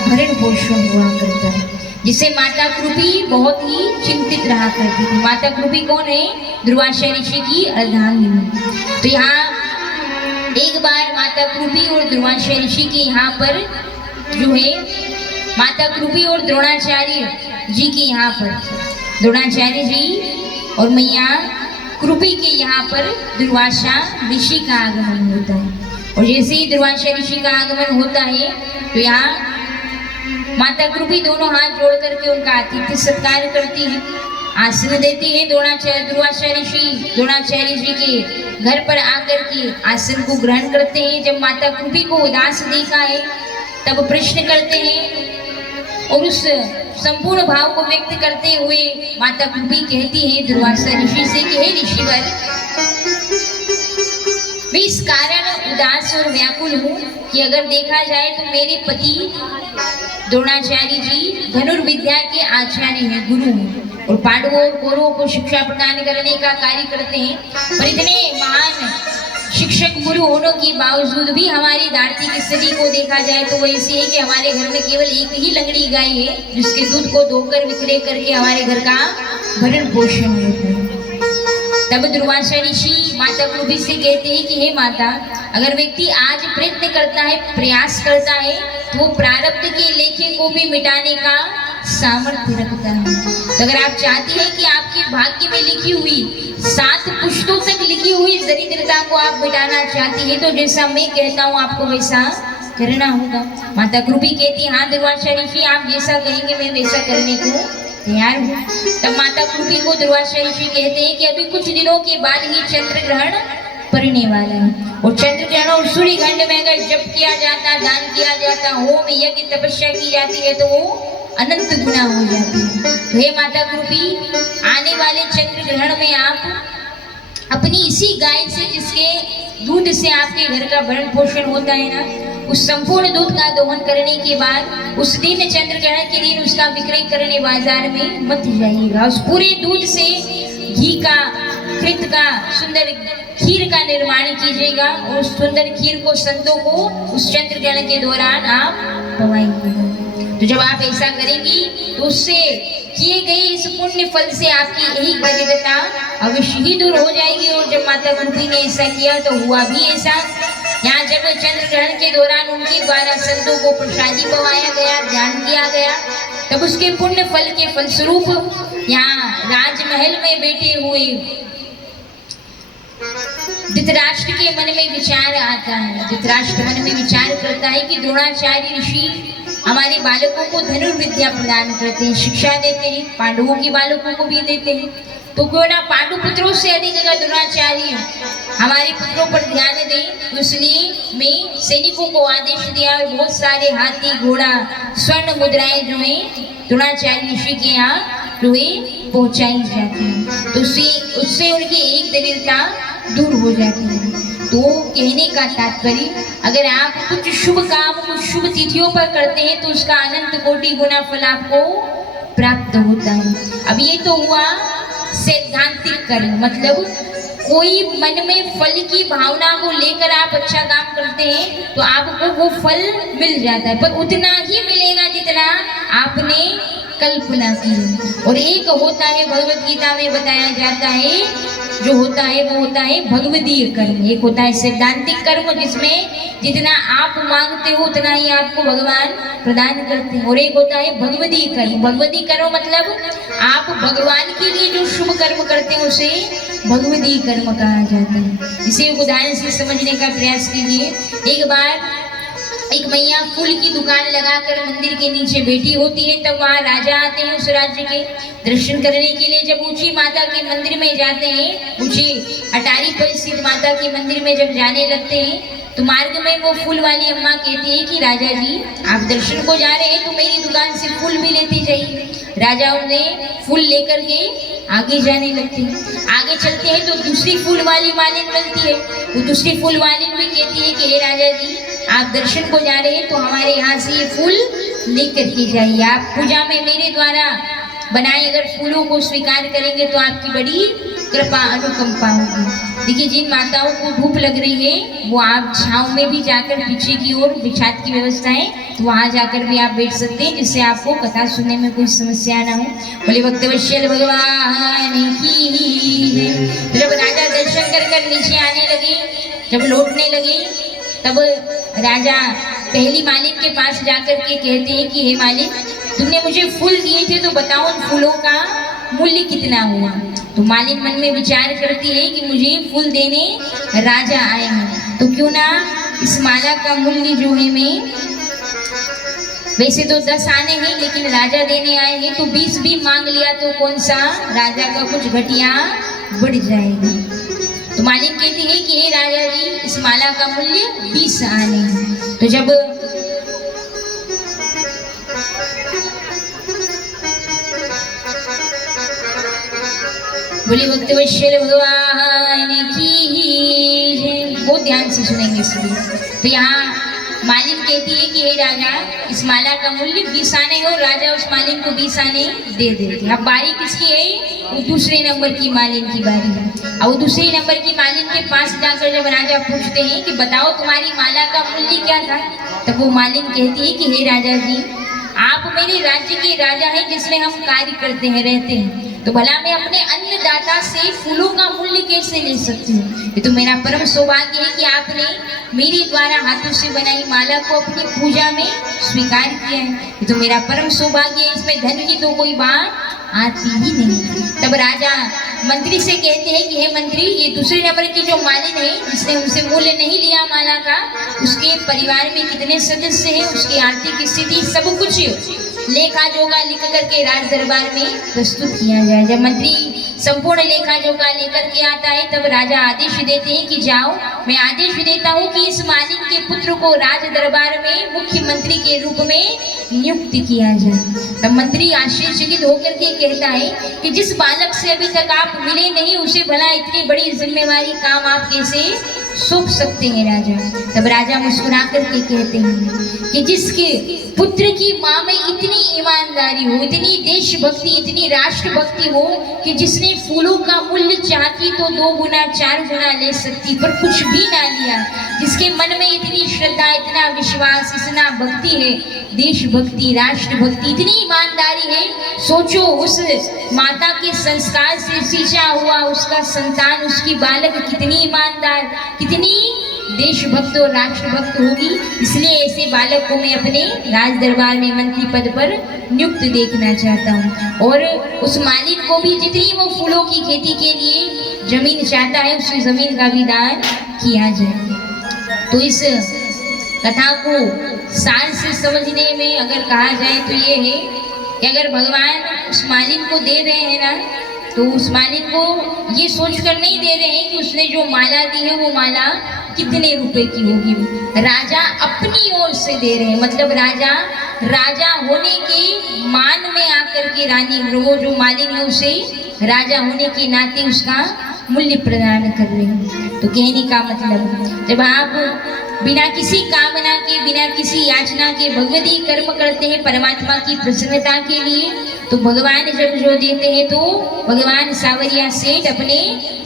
भरण पोषण हुआ करता है, जिसे माता कृपी बहुत ही चिंतित रहा करती थी। माता कृपी कौन है? दुर्वासा ऋषि की अर्धांगिनी। तो यहाँ एक बार माता कृपी और दुर्वासा ऋषि के यहाँ पर जो है, माता कृपी और द्रोणाचार्य जी के यहाँ पर, द्रोणाचार्य जी और मैया कृपी के यहाँ पर दुर्वासा ऋषि का आगमन होता है। और जैसे ही दुर्वासा ऋषि का आगमन होता है तो यहाँ माता कृपी दोनों हाथ जोड़ करके उनका आतिथ्य सत्कार करती है, आसन देती है। दुर्वासा ऋषि द्रोणाचार्य जी के घर पर आकर के आसन को ग्रहण करते हैं। जब माता कृपी को उदास देखा है तब प्रश्न करते हैं और उस संपूर्ण भाव को व्यक्त करते हुए माता कृपी कहती है दुर्वासा ऋषि से कि हे ऋषिवर, मैं इस कारण उदास और व्याकुल हूँ कि अगर देखा जाए तो मेरे पति द्रोणाचार्य जी धनुर्विद्या के आचार्य हैं, गुरु हैं, और पांडवों और कौरवों को शिक्षा प्रदान करने का कार्य करते हैं। पर इतने महान शिक्षक गुरु होने के बावजूद भी हमारी आर्थिक स्थिति को देखा जाए तो वो ऐसी है कि हमारे घर में केवल एक ही लंगड़ी गाय है, जिसके दूध को धोकर विक्रय करके हमारे घर का भरण पोषण होता है। तब दुर्वासा ऋषि माता कृपी से कहते हैं कि हे माता, अगर व्यक्ति आज प्रयत्न करता है, प्रयास करता है, तो वो प्रारब्ध के लेखे को भी मिटाने का सामर्थ्य रखता है। तो अगर आप चाहती हैं कि आपके भाग्य में लिखी हुई 7 पुश्तों तक लिखी हुई दरिद्रता को आप मिटाना चाहती हैं, तो जैसा मैं कहता हूँ आपको वैसा करना होगा। माता कृपी कहती है, हाँ दुर्वासा ऋषि, आप जैसा कहेंगे मैं वैसा करने को तैयार हूँ। तब माता कृपी को दुर्वासा ऋषि कहते हैं कि अभी कुछ दिनों के बाद ही चंद्र ग्रहण पड़ने वाला है, और चंद्र ग्रहण और सूर्य ग्रहण में अगर जप किया जाता, दान किया जाता, होम यज्ञ तपस्या की जाती है, तो वो अनंत गुना हो जाती है। तो हे माता कृपी, आने वाले चंद्र ग्रहण में आप अपनी इसी गाय से, जिसके दूध से आपके घर का भरण पोषण होता है ना, उस संपूर्ण दूध का दोहन करने के बाद उस दिन चंद्र ग्रहण के दिन उसका विक्रय करने बाजार में मत जाइएगा। उस पूरे दूध से घी का, कृत का, सुंदर खीर का निर्माण कीजिएगा, और उस सुंदर खीर को संतों को उस चंद्र ग्रहण के दौरान आप खवाएंगे। तो जब आप ऐसा करेंगी तो उससे किए गए इस पुण्य फल से आपकी यही दरिद्रता अवश्य ही दूर हो जाएगी। और जब माता कृपी ने ऐसा किया तो हुआ भी ऐसा। यहाँ जब चंद्र ग्रहण के दौरान उनके द्वारा संतों को प्रसादी पवाया गया, ध्यान किया गया, तब उसके पुण्य फल के फलस्वरूप यहाँ राजमहल में बैठे हुए धृतराष्ट्र के मन में विचार आता है। धृतराष्ट्र मन में विचार करता है कि द्रोणाचार्य ऋषि हमारे बालकों को धनुर्विद्या प्रदान करते हैं, शिक्षा देते हैं, पांडवों के बालकों को भी देते हैं, तो क्यों ना पांडु पुत्रों से अधिक अगर द्रोणाचार्य हमारे पुत्रों पर ध्यान दें। तो इसलिए मैं सैनिकों को आदेश दिया और बहुत सारे हाथी, घोड़ा, स्वर्ण मुद्राएं जो है द्रोणाचार्य ऋषि के यहाँ जो है पहुंचाई जाती है, तो उससे उनकी एक दरिद्रता दूर हो जाती है। तो कहने का तात्पर्य, अगर आप कुछ शुभ काम कुछ शुभ तिथियों पर करते हैं तो उसका अनंत कोटि गुना फल आपको प्राप्त होता है। अब ये तो हुआ सैद्धांतिक कर्म, मतलब कोई मन में फल की भावना को लेकर आप अच्छा काम करते हैं तो आपको वो फल मिल जाता है, पर उतना ही मिलेगा जितना आपने कल्पना की। और एक होता है, भगवत गीता में बताया जाता है, जो होता है वो होता है भगवदीय कर्म। एक होता है सैद्धांतिक कर्म, जिसमें जितना आप मांगते हो उतना ही आपको भगवान प्रदान करते हैं, और एक होता है भगवदीय कर्म। भगवदीय कर्म मतलब आप भगवान के लिए जो शुभ कर्म करते हैं उसे भगवदीय कर्म कहा जाता है। इसे उदाहरण से समझने का प्रयास कीजिए। एक बार एक मैया फूल की दुकान लगाकर मंदिर के नीचे बैठी होती है, तब वहाँ राजा आते हैं उस राज्य के दर्शन करने के लिए। जब ऊंची माता के मंदिर में जाते हैं, ऊंची अटारी पर स्थित माता के मंदिर में जब जाने लगते हैं, तो मार्ग में वो फूल वाली अम्मा कहती है कि राजा जी, आप दर्शन को जा रहे हैं तो मेरी दुकान से फूल भी लेते जाइए। राजा उन्हें फूल लेकर के आगे जाने लगते हैं। आगे चलते हैं तो दूसरी फूल वाली मालिन मिलती है। वो दूसरी फूल वालिन भी कहती है कि हे राजा जी, आप दर्शन को जा रहे हैं तो हमारे यहाँ से ये फूल लेकर के जाइए। आप पूजा में मेरे द्वारा बनाए अगर फूलों को स्वीकार करेंगे तो आपकी बड़ी कृपा अनुकंपा होगी। देखिए, जिन माताओं को धूप लग रही है वो आप छाँव में भी जाकर पीछे की ओर बिछात की व्यवस्था है, तो वहाँ जाकर भी आप बैठ सकते हैं, जिससे आपको कथा सुनने में कोई समस्या ना हो। बोले भक्तवत्सल भगवान की। तो जब राजा दर्शन कर नीचे आने लगे, जब लौटने लगे, तब राजा पहली मालिक के पास जाकर के कहते हैं कि हे मालिक, तुमने मुझे फूल दिए थे तो बताओ उन फूलों का मूल्य कितना हुआ। तो मालिक मन में विचार करती है कि मुझे फूल देने राजा आए हैं, तो क्यों ना इस माला का मूल्य जो है, मैं वैसे तो 10 आने हैं लेकिन राजा देने आए हैं तो 20 भी मांग लिया तो कौन सा राजा का कुछ घटिया बढ़ जाएगा। तो मालिक कहती है कि हे राजा जी, इस माला का मूल्य 20 आने हैं। तो जब बोले भक्तवत्सल भगवान की, बहुत ध्यान से सुनेंगे इसलिए। तो यहाँ मालिक कहती है कि हे राजा, इस माला का मूल्य 20 आने है, और राजा उस मालिक को 20 आने दे देते हैं। अब बारी किसकी है? वो दूसरे नंबर की मालिक की बारी है। और वो दूसरे नंबर की मालिक के पास जाकर जब राजा पूछते हैं कि बताओ तुम्हारी माला का मूल्य क्या था, तब वो मालिक कहती है कि हे राजा जी, आप मेरे राज्य के राजा हैं जिसमें हम कार्य करते हैं, रहते हैं, तो भला मैं अपने अन्नदाता से फूलों का मूल्य कैसे ले सकती हूँ? ये तो मेरा परम सौभाग्य है कि आपने मेरे द्वारा हाथों से बनाई माला को अपनी पूजा में स्वीकार किया है। ये तो मेरा परम सौभाग्य है, इसमें धन की तो कोई बात आती ही नहीं। तब राजा मंत्री से कहते हैं कि हे मंत्री, ये दूसरे नंबर की जो मालिन है जिसने हमसे मूल्य नहीं लिया माला का, उसके परिवार में कितने सदस्य हैं, उसकी आर्थिक स्थिति, सब कुछ लेखा जोखा लिख करके राज दरबार में प्रस्तुत किया जाए। जब मंत्री संपूर्ण लेखा जोखा लेकर के आता है तब राजा आदेश देते हैं कि जाओ, मैं आदेश देता हूँ कि इस मालिक के पुत्र को राज दरबार में मुख्यमंत्री के रूप में नियुक्त किया जाए। तब मंत्री आश्चर्यचकित होकर के कहता है कि जिस बालक से अभी तक आप मिले नहीं, उसे भला इतनी बड़ी जिम्मेवारी काम आप कैसे सौंप सकते हैं राजा? तब राजा मुस्कुरा करके कहते हैं कि जिसके पुत्र की माँ में इतनी ईमानदारी हो, इतनी देशभक्ति, इतनी राष्ट्रभक्ति हो कि जिसने फूलों का मूल्य चाहती तो 2 गुना 4 गुना ले सकती पर कुछ भी ना लिया, जिसके मन में इतनी श्रद्धा, इतना विश्वास, इतना भक्ति है, देशभक्ति, राष्ट्रभक्ति, इतनी ईमानदारी है। सोचो उस माता के संस्कार से सींचा हुआ उसका संतान, उसकी बालक कितनी ईमानदार, कितनी देशभक्त और राष्ट्रभक्त होगी। इसलिए ऐसे बालक को मैं अपने राज दरबार में मंत्री पद पर नियुक्त देखना चाहता हूँ। और उस मालिक को भी जितनी वो फूलों की खेती के लिए जमीन चाहता है, उस जमीन का भी दान किया जाए। तो इस कथा को सार से समझने में अगर कहा जाए तो ये है कि अगर भगवान उस मालिक को दे रहे हैं ना, तो उस मालिक को ये सोचकर नहीं दे रहे हैं कि उसने जो माला दी है वो माला कितने रुपए की होगी। राजा अपनी ओर से दे रहे हैं, मतलब राजा होने के मान में आकर के रानी, वो जो मालिक है उसे राजा होने के नाते उसका मूल्य प्रदान कर रहे हैं। तो कहने का मतलब, जब आप बिना किसी कामना के, बिना किसी याचना के भगवती कर्म करते हैं परमात्मा की प्रसन्नता के लिए, तो भगवान जब जो देते हैं तो भगवान सावरिया सेठ अपने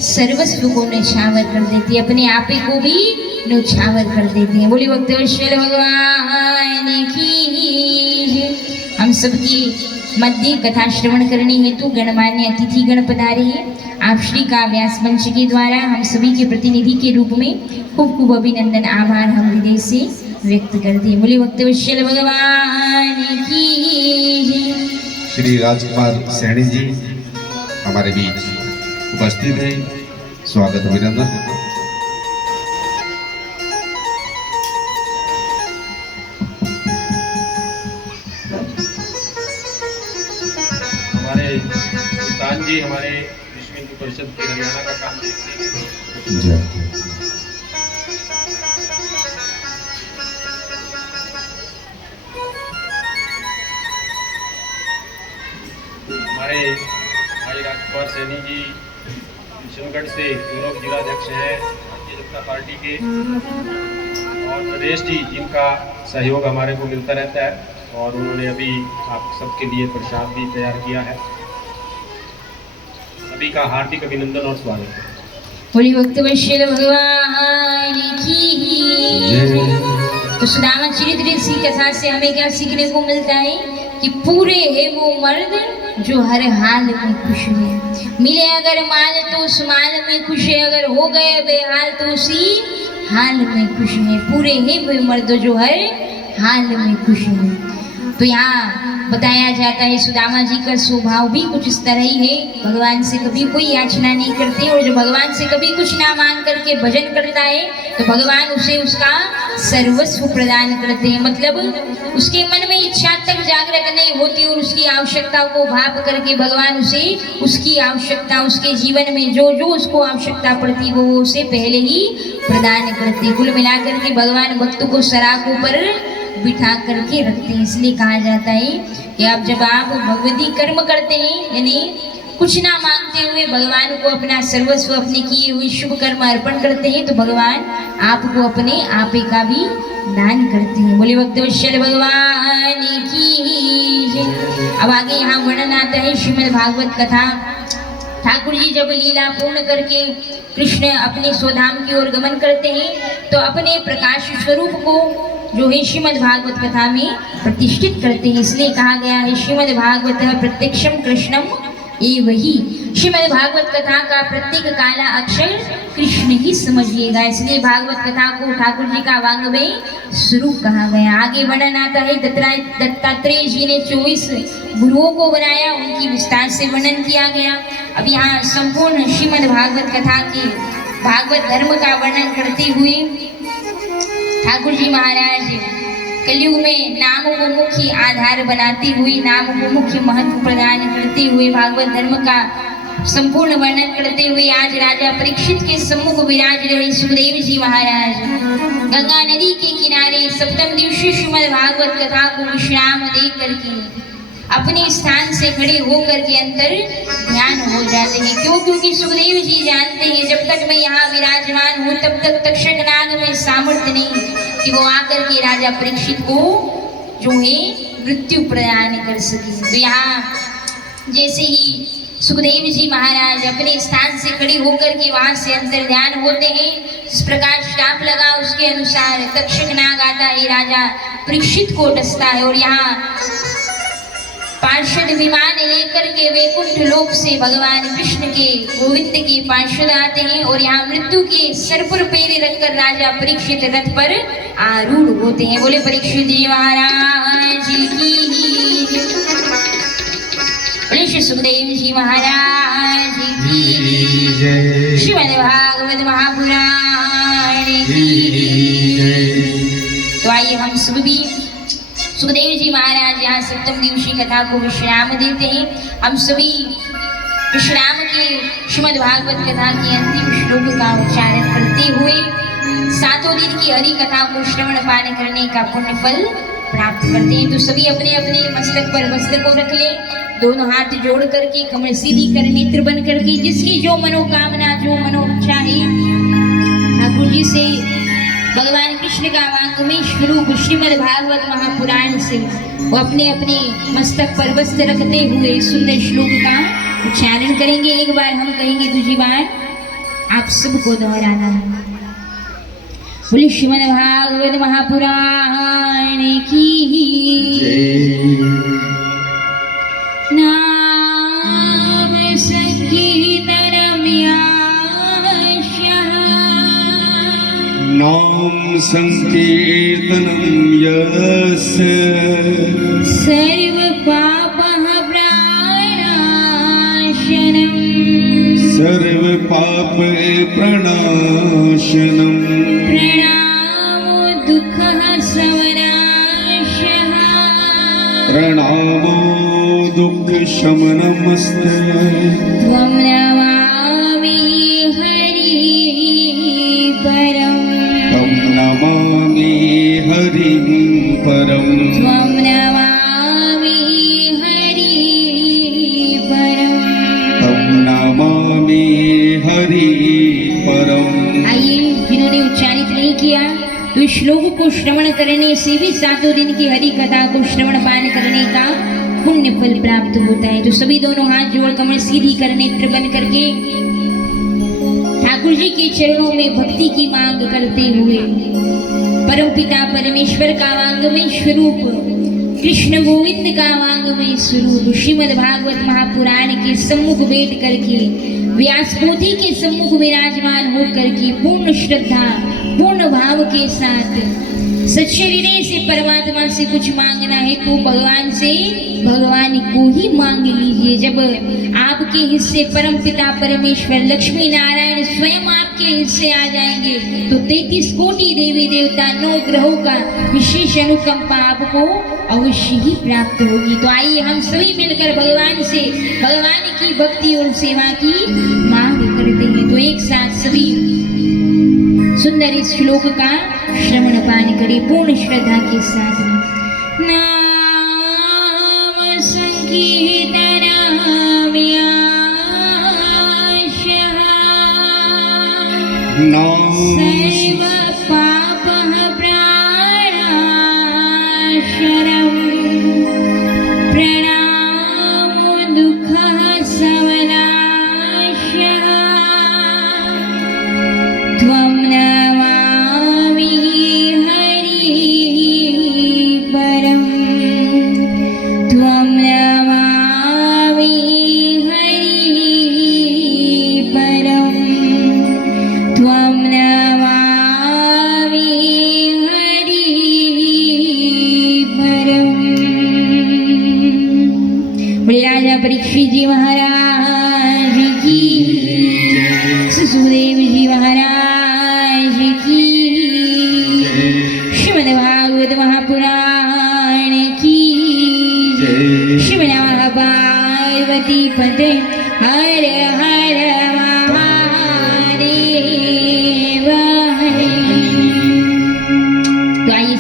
सर्वस्व को न्यौछावर कर देते हैं, अपने आपे को भी न्यौछावर कर देते हैं। बोली भक्तवत्सल भगवान की। हम सबकी मध्य कथा श्रवण करने हेतु गणमान्य अतिथि गण पधारे हैं। आप श्री का व्यास मंच के द्वारा हम सभी के प्रतिनिधि के रूप में खूब खूब अभिनंदन, आभार हम हृदय से व्यक्त करते हैं। बोली भक्तवत्सल भगवान की। श्री राजकुमार सैनी जी हमारे बीच उपस्थित हैं, स्वागत अभिनंदन। हमारे सुल्तान जी हमारे विश्व हिंदू परिषद के हरियाणा का काम देखते हैं। हमारे भाई राजकुमार सैनी जी किशनगढ़ से पूर्व जिलाध्यक्ष हैं भारतीय जनता पार्टी के, और नरेश जी जिनका सहयोग हमारे को मिलता रहता है, और उन्होंने अभी आप सबके लिए प्रसाद भी तैयार किया है। सभी का हार्दिक अभिनंदन और स्वागत है। बोली भक्तवत्सल भगवान की। तो सुदामा चरित्र की कथा से हमें क्या सीखने को मिलता है कि पूरे है वो मर्द जो हर हाल में खुश है। मिले अगर माल तो उस माल में खुश है, अगर हो गए बेहाल तो उसी हाल में खुश है। पूरे है वो मर्द जो हर हाल में खुश है। तो यहाँ बताया जाता है सुदामा जी का स्वभाव भी कुछ इस तरह ही है, भगवान से कभी कोई याचना नहीं करते, और जो भगवान से कभी कुछ ना मांग करके भजन करता है तो भगवान उसे उसका सर्वस्व प्रदान करते हैं। मतलब उसके मन में इच्छा तक जागृत नहीं होती और उसकी आवश्यकता को भाप करके भगवान उसे उसकी आवश्यकता, उसके जीवन में जो जो उसको आवश्यकता पड़ती है वो उसे पहले ही प्रदान करते। कुल मिलाकर के भगवान भक्त को सराखों पर बिठा करके रखते हैं। इसलिए कहा जाता है कि अब जब आप भगवती कर्म करते हैं, यानी कुछ ना मांगते हुए भगवान को अपना सर्वस्व, अपने किए हुए शुभ कर्म अर्पण करते हैं, तो भगवान आपको अपने आपे का भी दान करते हैं। बोले भक्तवत्सल भगवान की। अब आगे यहाँ वर्णन आता है श्रीमद् भागवत कथा। ठाकुर जी जब लीला पूर्ण करके कृष्ण अपने स्वधाम की ओर गमन करते हैं तो अपने प्रकाश स्वरूप को जो है श्रीमद् भागवत कथा में प्रतिष्ठित करते हैं। इसलिए कहा गया है श्रीमद् भागवत प्रत्यक्षम कृष्णम ये वही श्रीमद् भागवत कथा का प्रत्येक काला अक्षर कृष्ण ही समझिएगा। इसलिए भागवत कथा को ठाकुर जी का वाङ्मय स्वरूप कहा गया। आगे वर्णन आता है, दत्तात्रेय जी ने 24 गुरुओं को बनाया, उनकी विस्तार से वर्णन किया गया। अब यहाँ संपूर्ण श्रीमद् भागवत कथा के भागवत धर्म का वर्णन करते हुए ठाकुर जी महाराज कलयुग में नाम को मुख्य आधार बनाते हुए, नाम को मुख्य महत्व प्रदान करते हुए भागवत धर्म का संपूर्ण वर्णन करते हुए आज राजा परीक्षित के सम्मुख विराज रहे सुखदेव जी महाराज गंगा नदी के किनारे सप्तम दिवसीय श्रीमद् भागवत कथा को विश्राम दे करके अपने स्थान से खड़े होकर के अंतर ध्यान हो जाते हैं। क्यों? क्योंकि सुखदेव जी जानते हैं जब तक मैं यहाँ विराजमान हूँ तब तक तक्षक नाग में सामर्थ्य नहीं कि वो आकर के राजा परीक्षित को जो है मृत्यु प्रदान कर सके। तो यहाँ जैसे ही सुखदेव जी महाराज अपने स्थान से खड़े होकर के वहां से अंतर ध्यान होते हैं, जिस प्रकार श्राप लगा उसके अनुसार तक्षक नाग आता है, राजा परीक्षित को डसता है और यहाँ पार्षद विमान लेकर के वैकुंठ लोक से भगवान कृष्ण के गोविंद के पार्षद आते हैं और यहाँ मृत्यु के सर पर पैर रखकर राजा परीक्षित रथ पर आरूढ़ होते हैं। बोले परीक्षित जी महाराज की, बोले श्री सुखदेव जी महाराज की जय, श्रीमद् भागवत महापुराण की जय। तो आइए हम सब भी सुखदेव जी महाराज यहाँ सप्तम दिवसीय कथा को विश्राम देते हैं। हम सभी विश्राम के श्रीमद् भागवत कथा के अंतिम श्लोक का उच्चारण करते हुए 7 दिन की हरि कथा को श्रवण पान करने का पुण्य फल प्राप्त करते हैं। तो सभी अपने अपने मस्तक पर वस्त्र को रख ले, दोनों हाथ जोड़ करके कमर सीधी कर नेत्र बन करके जिसकी जो मनोकामना जो मनोइच्छा है ठाकुर जी से भगवान कृष्ण का वाङ्मय स्वरूप श्रीमद् भागवत महापुराण से वो अपने अपने मस्तक पर वस्त्र रखते हुए सुंदर श्लोक का उच्चारण करेंगे। एक बार हम कहेंगे, दूसरी बार आप सबको दोहराना है। बोले श्रीमद् भागवत महापुराण की नाम संकीर्तनम नाम संकीर्तनम यस्य सर्व पापः प्रणाशनम् सर्व पाप प्रणाशनम् प्रणामो दुःखः शमनाशः प्रणामो दुःख शमनमस्ते त्वं नमामि हरिः परम् तं नमामि हरिं परम् त्वं नमामि हरिः परम् तं नमामि हरिं परम्। आइए, जिन्होंने उच्चारित नहीं किया तो इस श्लोक को श्रवण करने से भी 7 दिन की हरि कथा को श्रवण पान करने का पुण्य फल प्राप्त होता है। तो सभी दोनों हाथ जोड़ कमर सीधी कर नेत्र बंद करके ठाकुर जी के चरणों में भक्ति की मांग करते हुए परमपिता परमेश्वर का वाङ्मय स्वरूप कृष्ण गोविंद का वाङ्मय स्वरूप श्रीमद् भागवत महापुराण के सम्मुख बैठ करके व्यास पोथी के सम्मुख विराजमान होकर के पूर्ण श्रद्धा पूर्ण भाव के साथ सच्चे हृदय से परमात्मा से कुछ मांगना है तो भगवान से भगवान को ही मांग लीजिए। जब आपके हिस्से परम पिता परमेश्वर लक्ष्मी नारायण स्वयं आपके हिस्से आ जाएंगे तो 33 कोटि देवी देवता 9 ग्रहों का विशेष अनुकंपा आपको अवश्य ही प्राप्त होगी। तो आइए हम सभी मिलकर भगवान से भगवान की भक्ति और सेवा की मांग करते हैं। तो एक साथ सभी सुंदर इस श्लोक का श्रवण पान करें पूर्ण श्रद्धा के साथ। नाम संकीर्तनम यशः सर्व पापः प्रणाशनम् प्रणामो दुःखः शमनाशः त्वं नमामि हरिः परम् त्वं नमामि हरिः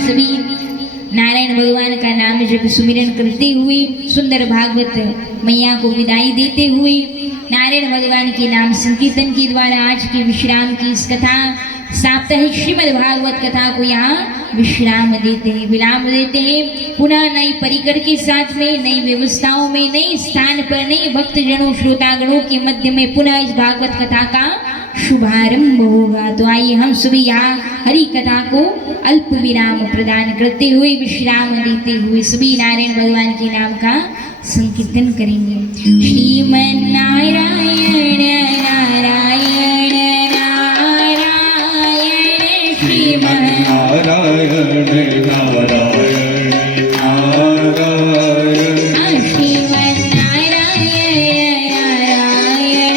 सभी नारायण भगवान का नाम जब सुमिरन करते हुए सुंदर भागवत मैया को विदाई देते हुए नारायण भगवान के नाम संकीर्तन के द्वारा आज की विश्राम की इस कथा साप्ताहिक श्रीमद् भागवत कथा को यहाँ विश्राम देते हैं, विराम देते हैं। पुनः नई परिकर के साथ में, नई व्यवस्थाओं में, नए स्थान पर, नए भक्तजनों श्रोतागणों के मध्य में पुनः इस भागवत कथा का शुभारंभ होगा। तो आइए हम सभी यहाँ हरि कथा को अल्प विराम प्रदान करते हुए, विश्राम देते हुए सभी नारायण भगवान के नाम का संकीर्तन करेंगे। श्रीमन नारायण नारायण नारायण श्रीमन नारायण नारायण नारायण श्रीमन नारायण नारायण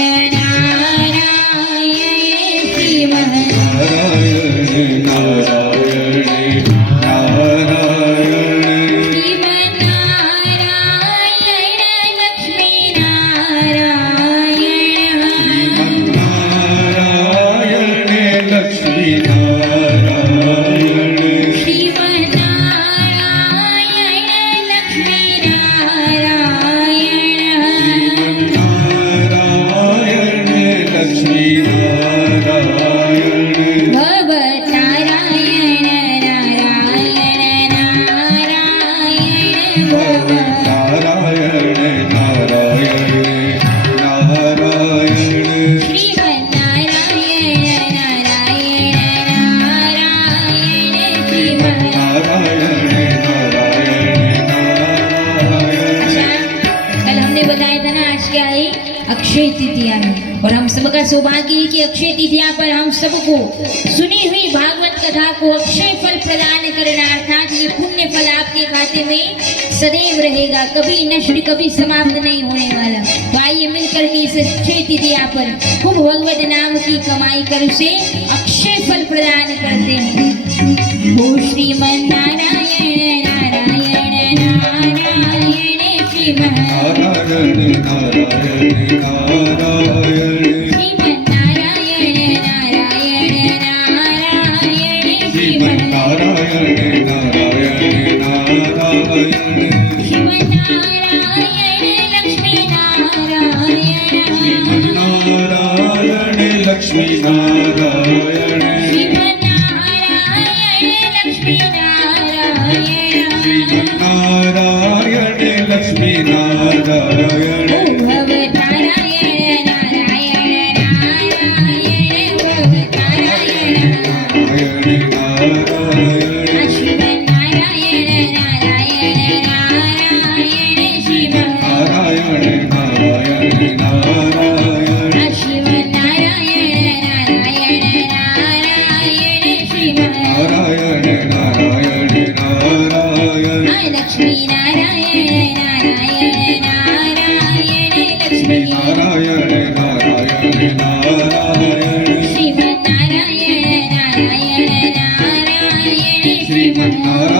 नारायण श्रीमन नारायण नारायण नारायण श्रीमन नारायण लक्ष्मी नारायण नारायण लक्ष्मी नारायण श्रीमन नारायण लक्ष्मी नारायण नारायण लक्ष्मी नारायण भगवत नारायण नारायण नारायण भगवत नारायण नारायण नारायण श्रीमन नारायण नारायण नारायण श्रीमन नारायण नारायण नारायण अच्छा, कल हमने बताया था ना आज क्या है, अक्षय तृतीया है और हम सबका सौभाग्य है कि अक्षय तृतीया पर हम सबको सुनी हुई भागवत कथा को अक्षय फल प्रदान करना, अर्थात ये पुण्य फल आपके खाते में सदैव रहेगा, कभी नष्ट, कभी समाप्त नहीं होने वाला। तो आइए मिलकर के इस अक्षय तृतीया पर खूब भगवत नाम की कमाई कर उसे अक्षय फल प्रदान करते हैं। ओ श्रीमन नारायण नारायण नारायण श्रीमन नारायण नारायण नारायण श्रीमन नारायण नारायण नारायण श्रीमन नारायण नारायण नारायण श्रीमन नारायण लक्ष्मी नारायण नारायण लक्ष्मी नारायण श्रीमन नारायण लक्ष्मी नारायण नारायण लक्ष्मी नारायण ओ भगवत नारायण नारायण नारायण भगवत नारायण नारायण श्रीमन नारायण नारायण नारायण श्रीमन नारायण नारायण नारायण श्रीमन नारायण नारायण नारायण श्रीमन नारायण नारायण नारायण लक्ष्मी नारायण नारायण नारायण लक्ष्मी नारायण नारायण नारायण श्रीमन नारायण नारायण नारायण श्रीमन नारायण